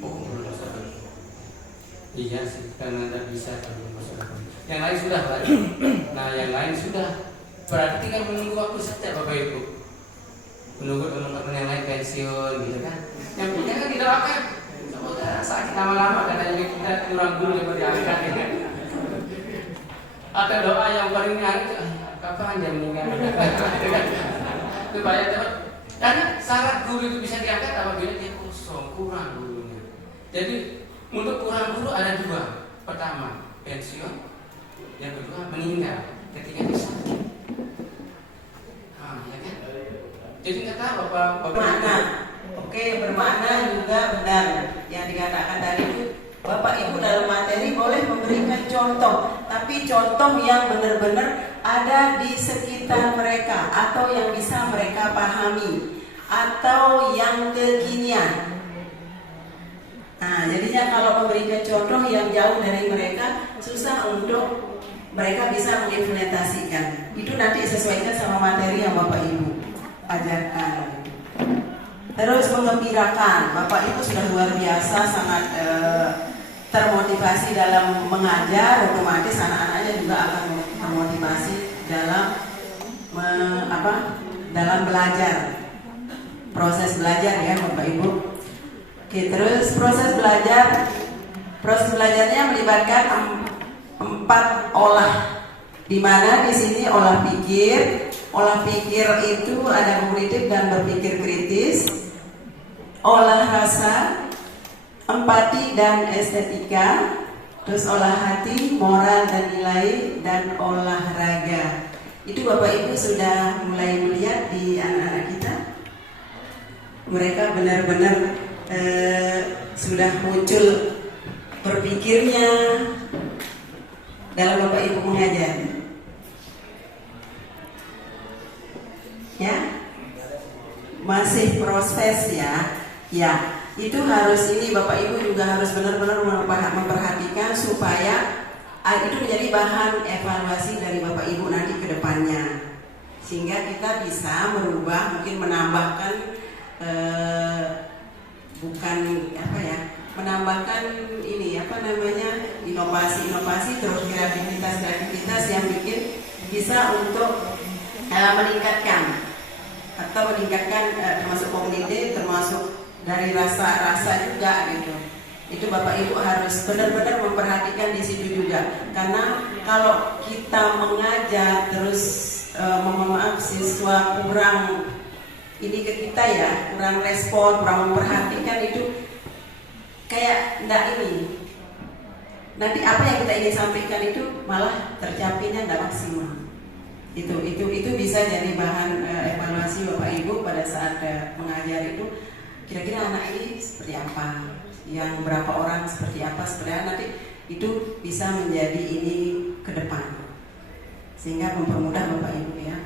Oh, belum masuk. Iya sih, karena tidak bisa kalau masuk. Yang lain sudah Pak. Nah, yang lain sudah. Berarti tinggal menunggu waktu saja Bapak Ibu. Menunggu teman-teman yang lain pensiun gitu kan. Yang punya kan didoakan. Semoga sakit lama-lama karena kita kurang guru yang diangkat ya. Ada doa yang paling nyari kapan dia meninggal. Supaya teman. Karena syarat guru itu bisa diangkat apabila dia kosong, kurang gurunya. Jadi untuk kurang guru ada 2. Pertama, pensiun. Yang kedua, meninggal. Ketika dia sakit. Ya kan? Jadi nggak tahu Bapak. Bermakna. Oke, bermakna juga benar. Yang dikatakan tadi itu Bapak Ibu dalam materi boleh memberikan contoh, tapi contoh yang benar-benar ada di sekitar mereka atau yang bisa mereka pahami atau yang kekinian. Nah, jadinya kalau memberikan contoh yang jauh dari mereka susah untuk mereka bisa mengimplementasikan. Itu nanti sesuaikan sama materi yang Bapak Ibu ajarkan. Terus mengembirakan, Bapak Ibu sudah luar biasa sangat termotivasi dalam mengajar, otomatis anak-anaknya juga akan termotivasi dalam dalam belajar, proses belajar ya Bapak Ibu. Oke, terus proses belajarnya melibatkan 4 olah, di mana di sini olah pikir itu ada kognitif dan berpikir kritis, olah rasa, empati dan estetika, terus olah hati, moral dan nilai, dan olahraga. Itu Bapak Ibu sudah mulai melihat di anak-anak kita, mereka benar-benar sudah muncul berpikirnya dalam Bapak Ibu mengajar. Ya, masih proses ya. Ya, itu harus ini Bapak Ibu juga harus benar-benar memperhatikan supaya itu menjadi bahan evaluasi dari Bapak Ibu nanti ke depannya, sehingga kita bisa merubah, mungkin menambahkan menambahkan ini inovasi terus kreativitas yang bikin bisa untuk meningkatkan termasuk komunitas, termasuk dari rasa juga gitu. Itu Bapak Ibu harus benar-benar memperhatikan di situ juga, karena kalau kita mengajar terus mohon maaf siswa kurang ini ke kita ya, kurang respon, kurang memperhatikan, itu kayak enggak ini. Nanti apa yang kita ingin sampaikan itu malah tercapainya enggak maksimal. Itu bisa jadi bahan evaluasi Bapak Ibu pada saat mengajar itu. Kira-kira anak ini seperti apa, yang berapa orang seperti apa, sebenarnya nanti itu bisa menjadi ini ke depan, sehingga mempermudah Bapak Ibu ya.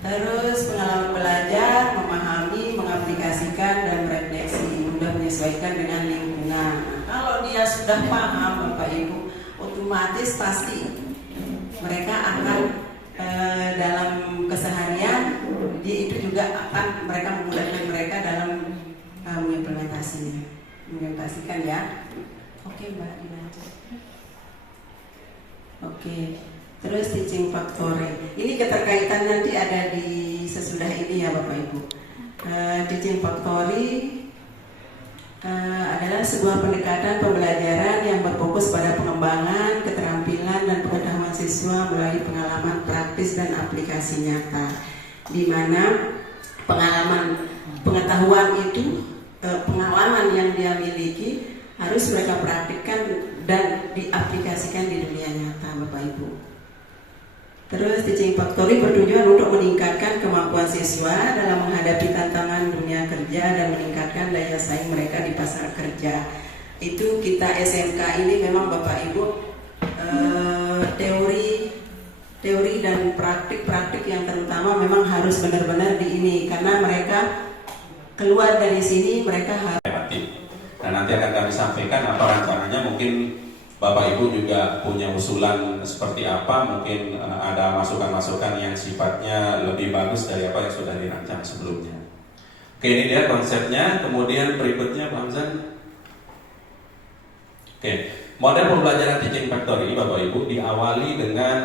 Terus pengalaman belajar, memahami, mengaplikasikan dan merefleksi, mudah menyesuaikan dengan lingkungan. Nah, kalau dia sudah paham Bapak Ibu, otomatis pasti mereka akan dalam keseharian dia itu juga akan mereka memudahkan mereka dalam mengimplementasikan ya. Oke Mbak Dina. Oke. Terus teaching factory. Ini keterkaitan nanti ada di sesudah ini ya Bapak Ibu. Teaching factory adalah sebuah pendekatan pembelajaran yang berfokus pada pengembangan keterampilan dan pengetahuan siswa melalui pengalaman praktis dan aplikasi nyata, di mana pengetahuan itu pengalaman yang dia miliki harus mereka praktikkan dan diaplikasikan di dunia nyata Bapak Ibu. Terus teaching factory bertujuan untuk meningkatkan kemampuan siswa dalam menghadapi tantangan dunia kerja dan meningkatkan daya saing mereka di pasar kerja. Itu kita SMK ini memang Bapak Ibu teori dan praktik yang terutama memang harus benar-benar di ini, karena mereka keluar dari sini mereka harus. Nah, nanti akan kami sampaikan apa rencananya. Mungkin Bapak Ibu juga punya usulan seperti apa, mungkin ada masukan-masukan yang sifatnya lebih bagus dari apa yang sudah dirancang sebelumnya. Oke, ini dia konsepnya. Kemudian berikutnya Pak Hamzan. Oke, model pembelajaran teaching factory Bapak Ibu diawali dengan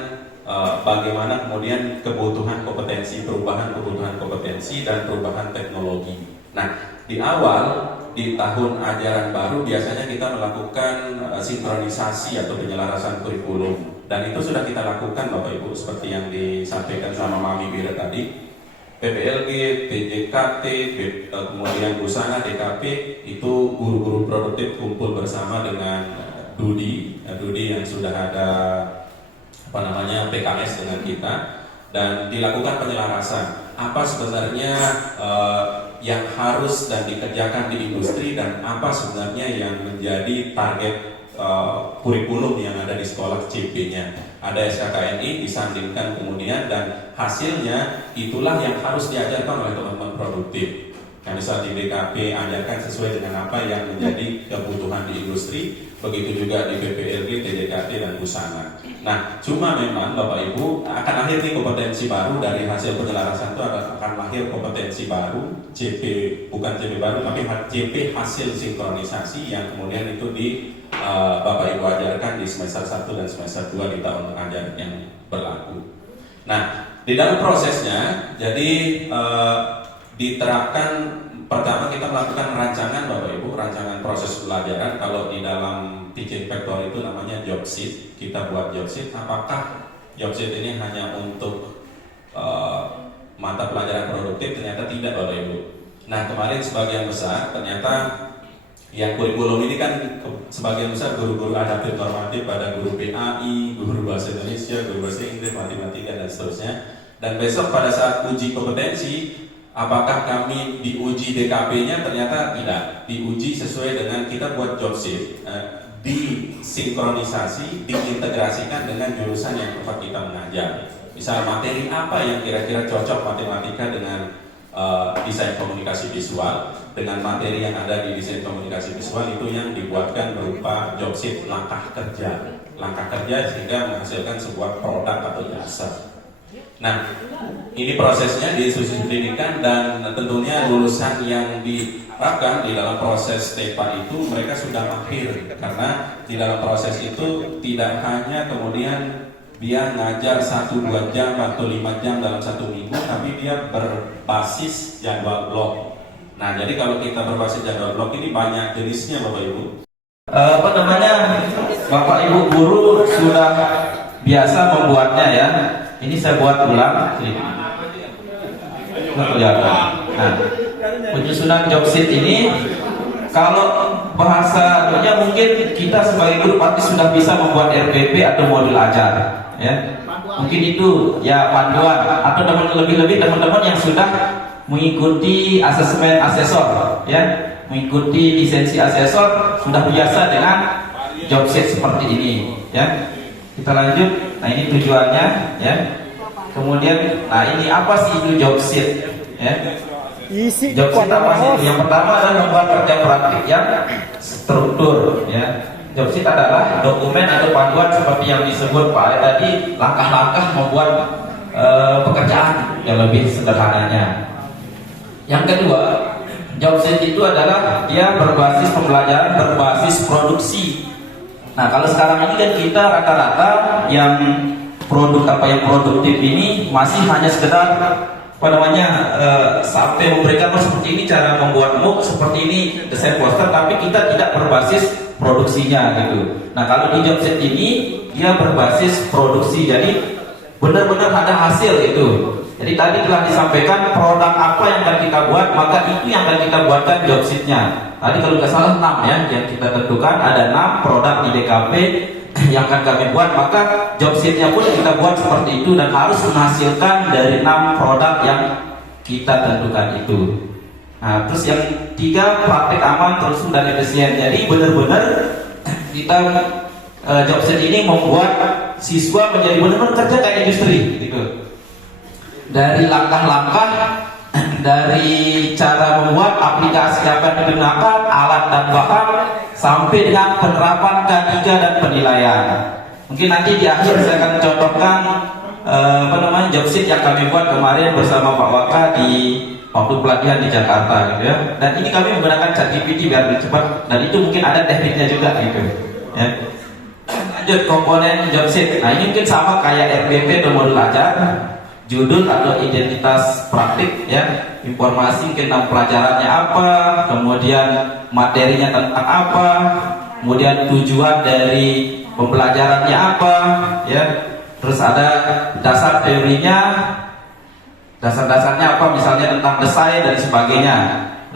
bagaimana kemudian kebutuhan kompetensi, perubahan kebutuhan kompetensi dan perubahan teknologi. Nah, di awal di tahun ajaran baru biasanya kita melakukan sinkronisasi atau penyelarasan kurikulum, dan itu sudah kita lakukan Bapak Ibu seperti yang disampaikan sama Mami Bira tadi. PPLG, TJKT, kemudian Busana, DKP, itu guru-guru produktif kumpul bersama dengan Dudi yang sudah ada PKS dengan kita, dan dilakukan penyelarasan apa sebenarnya yang harus dan dikerjakan di industri dan apa sebenarnya yang menjadi target kurikulum yang ada di sekolah CP-nya. Ada SKKNI disandingkan kemudian, dan hasilnya itulah yang harus diajarkan oleh teman-teman produktif. Yang misal di DKP ajarkan sesuai dengan apa yang menjadi kebutuhan di industri, begitu juga di PPLG, TJKT dan Busana. Nah, cuma memang Bapak Ibu akan lahir nih kompetensi baru dari hasil penyelarasan itu, akan lahir kompetensi baru CP, bukan CP baru tapi CP hasil sinkronisasi yang kemudian itu di Bapak Ibu ajarkan di semester 1 dan semester 2 di tahun ajaran yang berlaku. Nah, di dalam prosesnya jadi diterapkan, pertama kita melakukan rancangan Bapak Ibu, rancangan proses pelajaran. Kalau di dalam teaching factory itu namanya job sheet. Kita buat job sheet. Apakah job sheet ini hanya untuk mata pelajaran produktif? Ternyata tidak Bapak Ibu. Nah, kemarin sebagian besar ternyata yang kurikulum ini kan sebagian besar guru-guru adaptif normatif, pada guru PAI, guru bahasa Indonesia, guru bahasa Inggris, matematika dan seterusnya. Dan besok pada saat uji kompetensi, apakah kami diuji DKP-nya? Ternyata tidak. Diuji sesuai dengan kita buat job sheet, disinkronisasi, diintegrasikan dengan jurusan yang tempat kita mengajar. Misal materi apa yang kira-kira cocok matematika dengan desain komunikasi visual, dengan materi yang ada di desain komunikasi visual, itu yang dibuatkan berupa job sheet langkah kerja sehingga menghasilkan sebuah produk atau jasa. Nah, ini prosesnya di institusi pendidikan, dan tentunya lulusan yang diharapkan di dalam proses TEPA itu mereka sudah mahir, karena di dalam proses itu tidak hanya kemudian dia ngajar 1-2 jam atau 5 jam dalam 1 minggu, tapi dia berbasis jadwal blok. Nah, jadi kalau kita berbasis jadwal blok ini banyak jenisnya Bapak Ibu. Bapak Ibu guru sudah biasa membuatnya ya. Ini saya buat ulang. Nah, penyusunan job sheet ini, kalau bahasanya mungkin kita sebagai guru pasti sudah bisa membuat RPP atau modul ajar. Ya, mungkin itu ya panduan atau lebih-lebih teman-teman yang sudah mengikuti asesmen asesor, ya, mengikuti lisensi asesor sudah biasa dengan job sheet seperti ini, ya. Kita lanjut. Nah, ini tujuannya, ya. Kemudian, nah ini apa sih itu job sheet, ya? Job sheet apa sih? Yang pertama adalah membuat kerja praktik yang struktur, ya. Job sheet adalah dokumen atau panduan seperti yang disebut Pak tadi, langkah-langkah membuat pekerjaan yang lebih sederhananya. Yang kedua, job sheet itu adalah dia berbasis pembelajaran, berbasis produksi. Nah, kalau sekarang ini kan kita rata-rata yang yang produktif ini masih hanya sekedar sampai memberikan seperti ini cara membuat MOOC, seperti ini desain poster, tapi kita tidak berbasis produksinya gitu. Nah, kalau di job sheet ini dia berbasis produksi, jadi benar-benar ada hasil itu. Jadi tadi telah disampaikan produk apa yang akan kita buat, maka itu yang akan kita buatkan job sheet-nya. Tadi kalau nggak salah 6 ya yang kita tentukan, ada 6 produk di DKP yang akan kami buat, maka job sheet-nya pun kita buat seperti itu dan harus menghasilkan dari 6 produk yang kita tentukan itu. Nah, terus yang 3, praktik aman, terus dan efisien. Jadi benar-benar kita job sheet ini membuat siswa menjadi benar-benar kerja kayak industri gitu. Dari langkah-langkah, dari cara membuat aplikasi yang akan digunakan, alat dan bahan, sampai dengan penerapan K3 dan penilaian. Mungkin nanti di akhir saya akan contohkan job sheet yang kami buat kemarin bersama Pak Waka di waktu pelatihan di Jakarta gitu ya. Dan ini kami menggunakan ChatGPT biar lebih cepat, dan itu mungkin ada tekniknya juga gitu ya. Lanjut, komponen job sheet. Nah, ini mungkin sama kayak RPP atau modul ajar. Judul atau identitas praktik ya, informasi mungkin tentang pelajarannya apa, kemudian materinya tentang apa, kemudian tujuan dari pembelajarannya apa ya, terus ada dasar teorinya, dasar-dasarnya apa, misalnya tentang desain dan sebagainya,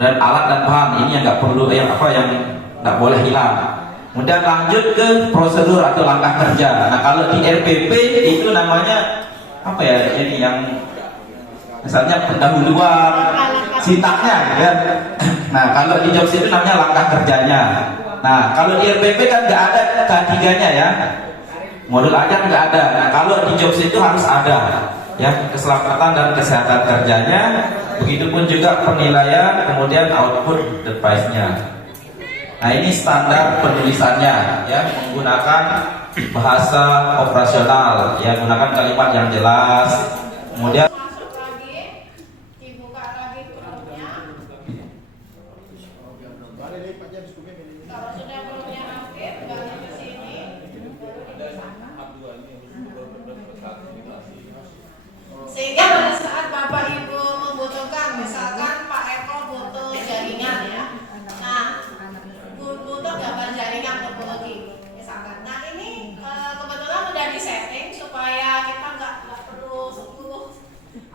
dan alat dan bahan ini yang nggak perlu, yang nggak boleh hilang. Kemudian lanjut ke prosedur atau langkah kerja. Nah, kalau di RPP itu namanya apa ya, ini yang misalnya pendahuluan sintaknya ya. Nah, kalau di job sheet itu namanya langkah kerjanya. Nah, kalau di RPP kan nggak ada K3-nya ya, modul aja nggak ada. Nah, kalau di job sheet itu harus ada ya, keselamatan dan kesehatan kerjanya, begitupun juga penilaian, kemudian output device-nya. Nah, ini standar penulisannya ya, menggunakan bahasa operasional ya, menggunakan kalimat yang jelas. Kemudian masuk lagi, dibuka lagi perutnya. Kalau sudah perutnya aktif, balik ke sini, baru dipasang. Sehingga pada saat Bapak Ibu membutuhkan, misalkan Pak Eko butuh jaringan ya, nah butuh gambar jaringan topologi misalkan. Nah, ini kebetulan udah disetting supaya kita nggak perlu 10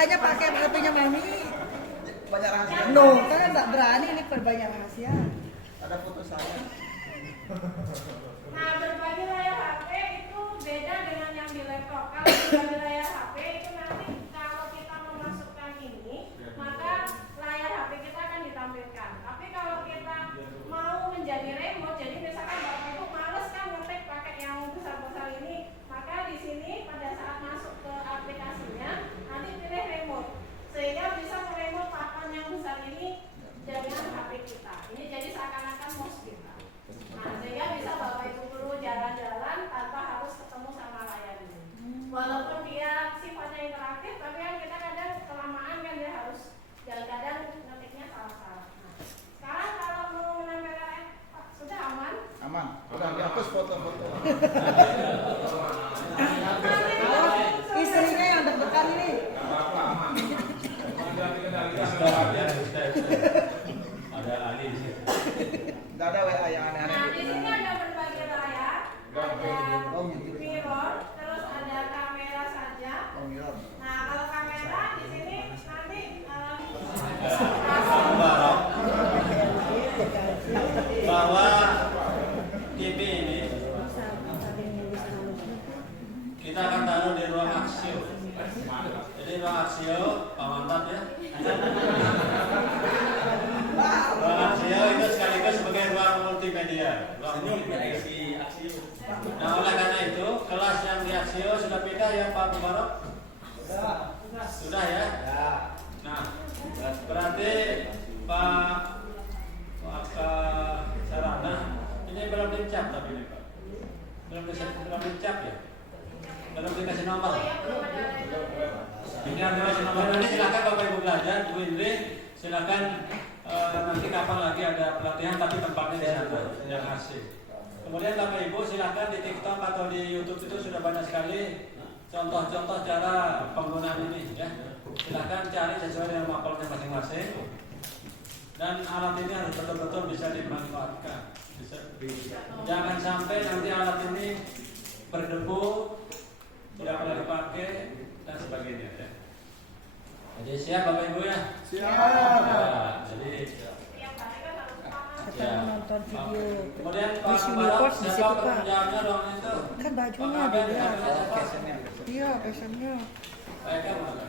makanya pakai HP-nya Mami. Banyak rahasia. No, kan nggak berani ini perbanyak rahasia. Ada foto saya. Nah, berbagi layar HP itu beda dengan yang di laptop. Kalau berbagi layar HP itu nanti kalau kita memasukkan ini, maka layar HP kita akan ditampilkan. Tapi kalau kita mau menjadi remote, jadi misalkan Bapak Ibu males kan ngetik pakai yang besar-besar ini, maka di sini pada saat masuk ke aplikasinya nanti pilih remote, sehingga bisa meremote papan yang besar ini dengan HP kita. Ini jadi seakan-akan mouse kita. Nah, sehingga bisa Bapak Ibu guru jalan-jalan tanpa harus ketemu sama layar ini. Walaupun dia sifatnya interaktif, tapi kan kita kadang kelamaan kan dia harus kadang ngetiknya salah-salah. Nah, sekarang kalau mau menempelkan sudah aman? Aman. Udah dihapus foto-foto. Istrinya yang deg-degan ini. Ada Ali di situ. Tidak ada WA yang aneh-aneh. Nah, di sini ada berbagai layar, ada mirror, terus ada kamera saja. Oh, mirror. Nah, kalau kamera di sini nanti bahwa TV ini kita akan taruh di ruang aksio. Jadi ruang aksio, Pak Mantat ya. Ruang aksio itu sekaligus sebagai ruang multimedia. Nah, oleh karena itu kelas yang di aksio sudah pindah ya Pak Mubarok? Sudah ya? Nah, berarti Pak Sarana ini belum dicap tapi ini Pak. Belum dicap ya? Belum dikasih nomor. Ini adalah nomor. Nanti silakan Bapak Ibu belajar, Bu Indri, silakan nanti kapan lagi ada pelatihan tapi tempatnya di sana yang asik. Kemudian Bapak Ibu silakan di TikTok atau di YouTube itu sudah banyak sekali contoh-contoh cara penggunaan ini ya. Silakan cari sesuai dengan mapelnya masing-masing. Dan alat ini harus betul-betul bisa dimanfaatkan. Jangan sampai nanti alat ini berdebu, tidak pernah dipakai dan sebagainya ya. Jadi siap Bapak Ibu ya? Siap. Ya, jadi Kita nonton video. kemudian Pak Miss Mubarok, Universe di situ siapa Pak. penjawabnya ruangan itu? Kan bajunya Pak dia. Abel, Iya, fashionnya. Pak Eka mana?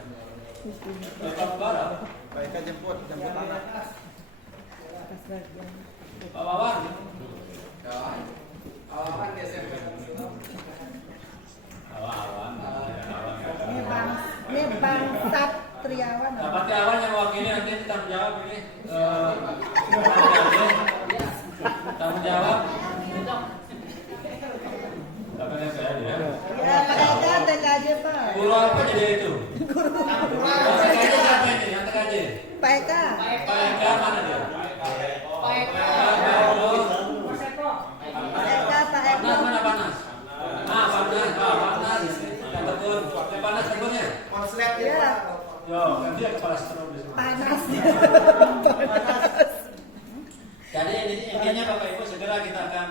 Miss Universe. Pak Mubarok, Pak Eka jemput anak. Pas bagian. Pak Wawan. Awan di SMP. Awan. Ini Bangsat Triawan. Dapat Awan yang wakili nanti tanggung jawab ini. Tanggung jawab. Apa yang saya dia? Ya, Pak Eka TKJ Pak. Guru apa jadi itu? Guru. TKJ siapa ini? Yang TKJ? Pak Eka. Pak Eka mana dia? Pak Eka, Pak Eka. Panas mana panas? Ah panas, panas. Yang tekun, yang panas tekunnya. Konslet Ya. ya. Yo, kan dia kepala strom di sana. Panas. Jadi intinya Bapak Ibu segera kita akan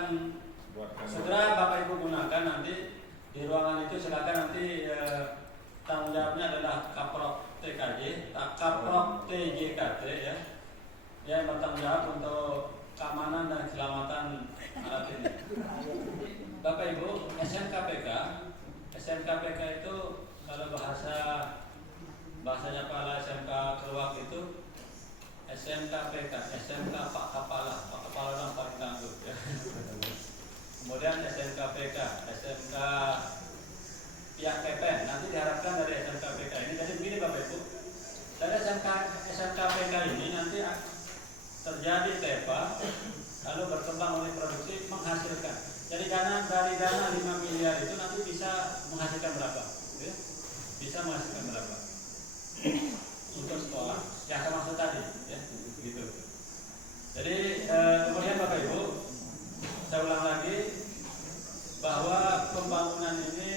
Bapak Ibu gunakan nanti di ruangan itu. Silakan nanti tanggung jawabnya adalah Kaprok TKJ, Kaprok TJKT ya. Dia yang bertanggung jawab untuk keamanan dan keselamatan alat ini. Bapak Ibu, SMKPK itu kalau bahasanya Kepala SMK Keluak itu SMKPK, SMK Pak Kepala yang paling tangguh ya. Kemudian SMKPK, SMK pihak PPN, nanti diharapkan dari SMKPK ini. Jadi begini Bapak Ibu, dari SMKPK ini nanti terjadi TEPA, lalu berkembang oleh produksi menghasilkan. Jadi dari dana 5 miliar itu nanti bisa menghasilkan berapa? Ya? Bisa menghasilkan berapa? Untuk sekolah yang saya maksud tadi ya, gitu. Jadi kemudian Bapak Ibu, saya ulang lagi bahwa pembangunan ini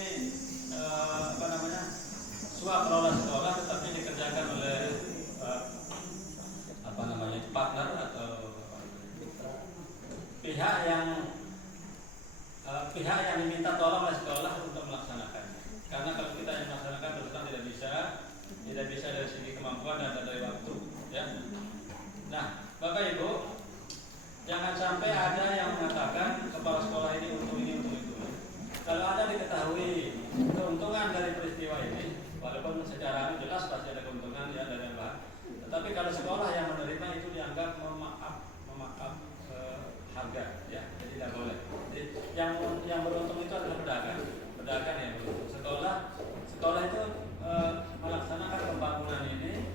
kelola sekolah tetapi dikerjakan oleh partner atau pihak yang diminta tolong oleh sekolah untuk melaksanakannya. Karena kalau kita yang melaksanakan terus terang tidak bisa ketahui keuntungan dari peristiwa ini, walaupun secara jelas pasti ada keuntungan ya dari bahan. Tetapi kalau sekolah yang menerima itu dianggap memaaf harga, ya, jadi tidak boleh. Jadi yang beruntung itu adalah pedagang yang beruntung. Sekolah itu melaksanakan pembangunan ini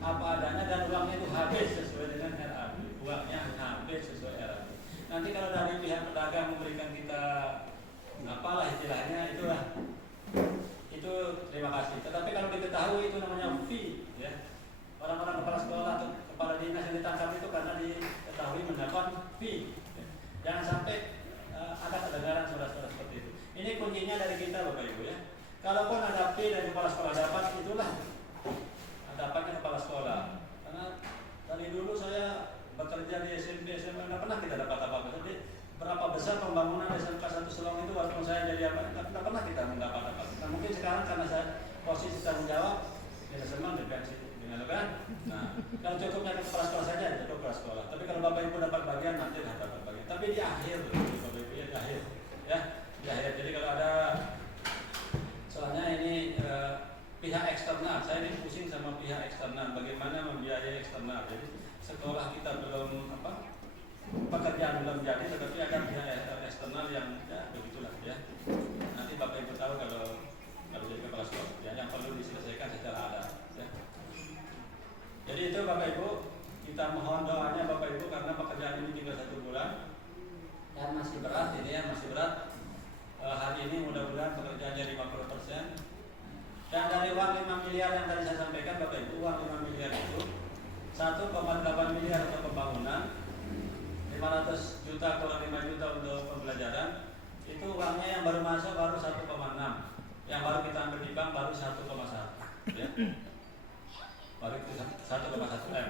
apa adanya dan uangnya itu habis sesuai dengan RAB. Uangnya habis sesuai RAB. Nanti kalau dari pihak pedagang memberikan kita apalah istilahnya itu terima kasih. Tetapi kalau diketahui itu namanya fee, ya. Orang-orang kepala sekolah atau kepala dinas yang ditangkap itu karena diketahui mendapat fee. Ya. Jangan sampai ada kedengaran suara-suara seperti itu. Ini kuncinya dari kita, Bapak Ibu, ya. Kalaupun ada fee dari kepala sekolah dapat, itulah dapatnya kepala sekolah. Karena dari dulu saya bekerja di SMP, SMA nggak pernah kita dapat apa-apa. Jadi berapa besar pembangunan SMK 1 Selong itu waktu saya jadi apa? Nggak pernah kita mendapat apa. Nah mungkin sekarang karena saya posisi tanggung jawab, ya senang dipensi, kan? Nah kalau cukupnya ke kepala sekolah saja, cukup kepala sekolah. Tapi kalau Bapak Ibu dapat bagian nanti dapat bagian. Tapi di akhir, Bapak Ibu ya di akhir, ya di akhir. Jadi kalau ada, soalnya ini pihak eksternal, saya ini pusing sama pihak eksternal, bagaimana membiayai eksternal. Jadi sekolah kita belum pekerjaan belum jadi, tetapi ada pihak eksternal yang ya begitulah ya. Nanti Bapak Ibu tahu kalau jadi kepala sekolah ya, yang perlu diselesaikan secara adat ya. Jadi itu Bapak Ibu, kita mohon doanya Bapak Ibu karena pekerjaan ini tinggal 1 bulan dan masih berat ini ya, masih berat. Hari ini mudah-mudahan pekerjaannya 50%. Dan dari uang 5 miliar yang tadi saya sampaikan Bapak Ibu, uang 5 miliar itu 1,8 miliar untuk pembangunan, 500 juta kurang 5 juta untuk pembelajaran. Itu uangnya yang baru masuk baru 1,6, yang baru kita ambil di bank baru 1,1 ya. Baru itu 1,1 M.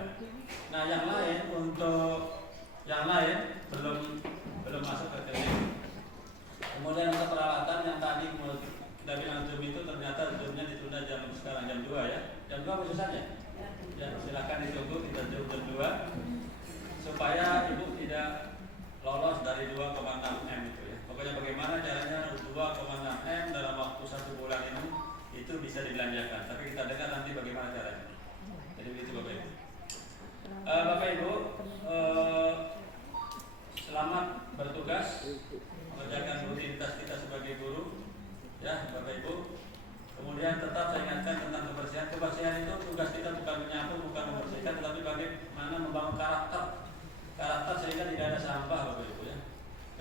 Nah yang lain belum masuk ke rekening. Kemudian untuk peralatan yang tadi kita bilang Zoom itu ternyata Zoomnya ditunda sekarang jam 2 ya. Jam 2 khususannya. Ya, silakan ditunggu kita Zoom jam 2 supaya Ibu tidak lolos dari 2,6 M itu ya. Pokoknya bagaimana caranya 2,6 M dalam waktu 1 bulan ini itu bisa dibelanjakan. Tapi kita dengar nanti bagaimana caranya. Jadi begitu Bapak Ibu. Bapak Ibu, selamat bertugas mengerjakan rutinitas kita sebagai guru. Ya, Bapak Ibu. Kemudian tetap saya ingatkan tentang kebersihan. Kebersihan itu tugas kita bukan menyapu, bukan membersihkan, tetapi bagaimana membangun karakter sehingga tidak ada sampah, Bapak Ibu ya.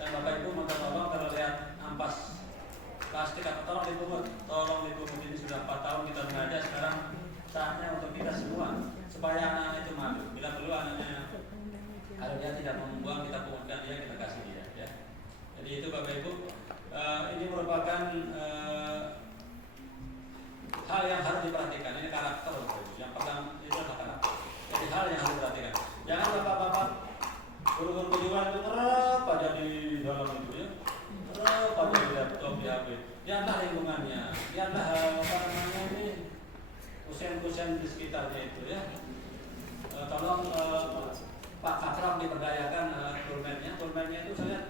Dan Bapak Ibu minta tolong kalau lihat ampas plastik atau tolong dipungut. Ini sudah 4 tahun kita mengajar, sekarang saatnya untuk kita semua supaya anak-anak itu malu. Bila perlu anaknya kalau dia tidak membuang, kita pungutkan dia, kita kasih dia ya. Jadi itu Bapak Ibu, ini merupakan hal yang harus diperhatikan. Ini karakter Bapak Ibu. Yang pertama itu adalah karakter. Jadi hal yang harus diperhatikan. Jangan bapak-bapak guru-guru kejuruan itu terap aja di dalam itu ya, terap aja di laptop, di HP. Lihatlah lingkungannya, lihatlah apa namanya ini kusen-kusen di sekitarnya itu ya. Tolong Pak Akram diperdayakan turmennya itu saya lihat.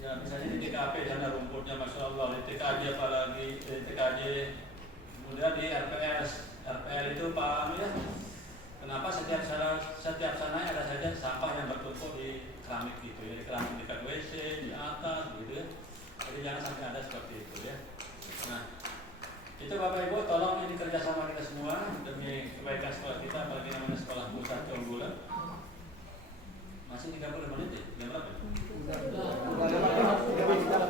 Ya misalnya di TKP sana rumputnya Masya Allah, di TKJ apalagi, di TKJ, kemudian di RPL itu Pak Amir ya. Kenapa setiap sana ada saja sampah yang bertumpuk di keramik gitu ya, di keramik dekat WC, di atas gitu ya. Jadi jangan sampai ada seperti itu ya. Nah, itu Bapak Ibu tolong ini kerjasama kita semua demi kebaikan sekolah kita, apalagi namanya sekolah pusat keunggulan. Masih 30 menit ya? Jam berapa?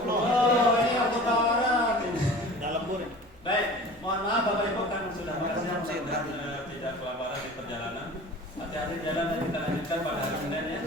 Oh, ini aku tawaran. Dalam bur. Baik, mohon maaf Bapak Ibu kan sudah makasih tidak kelaparan di perjalanan. Hati-hati jalan dan kita lanjutkan pada hari Senin ya.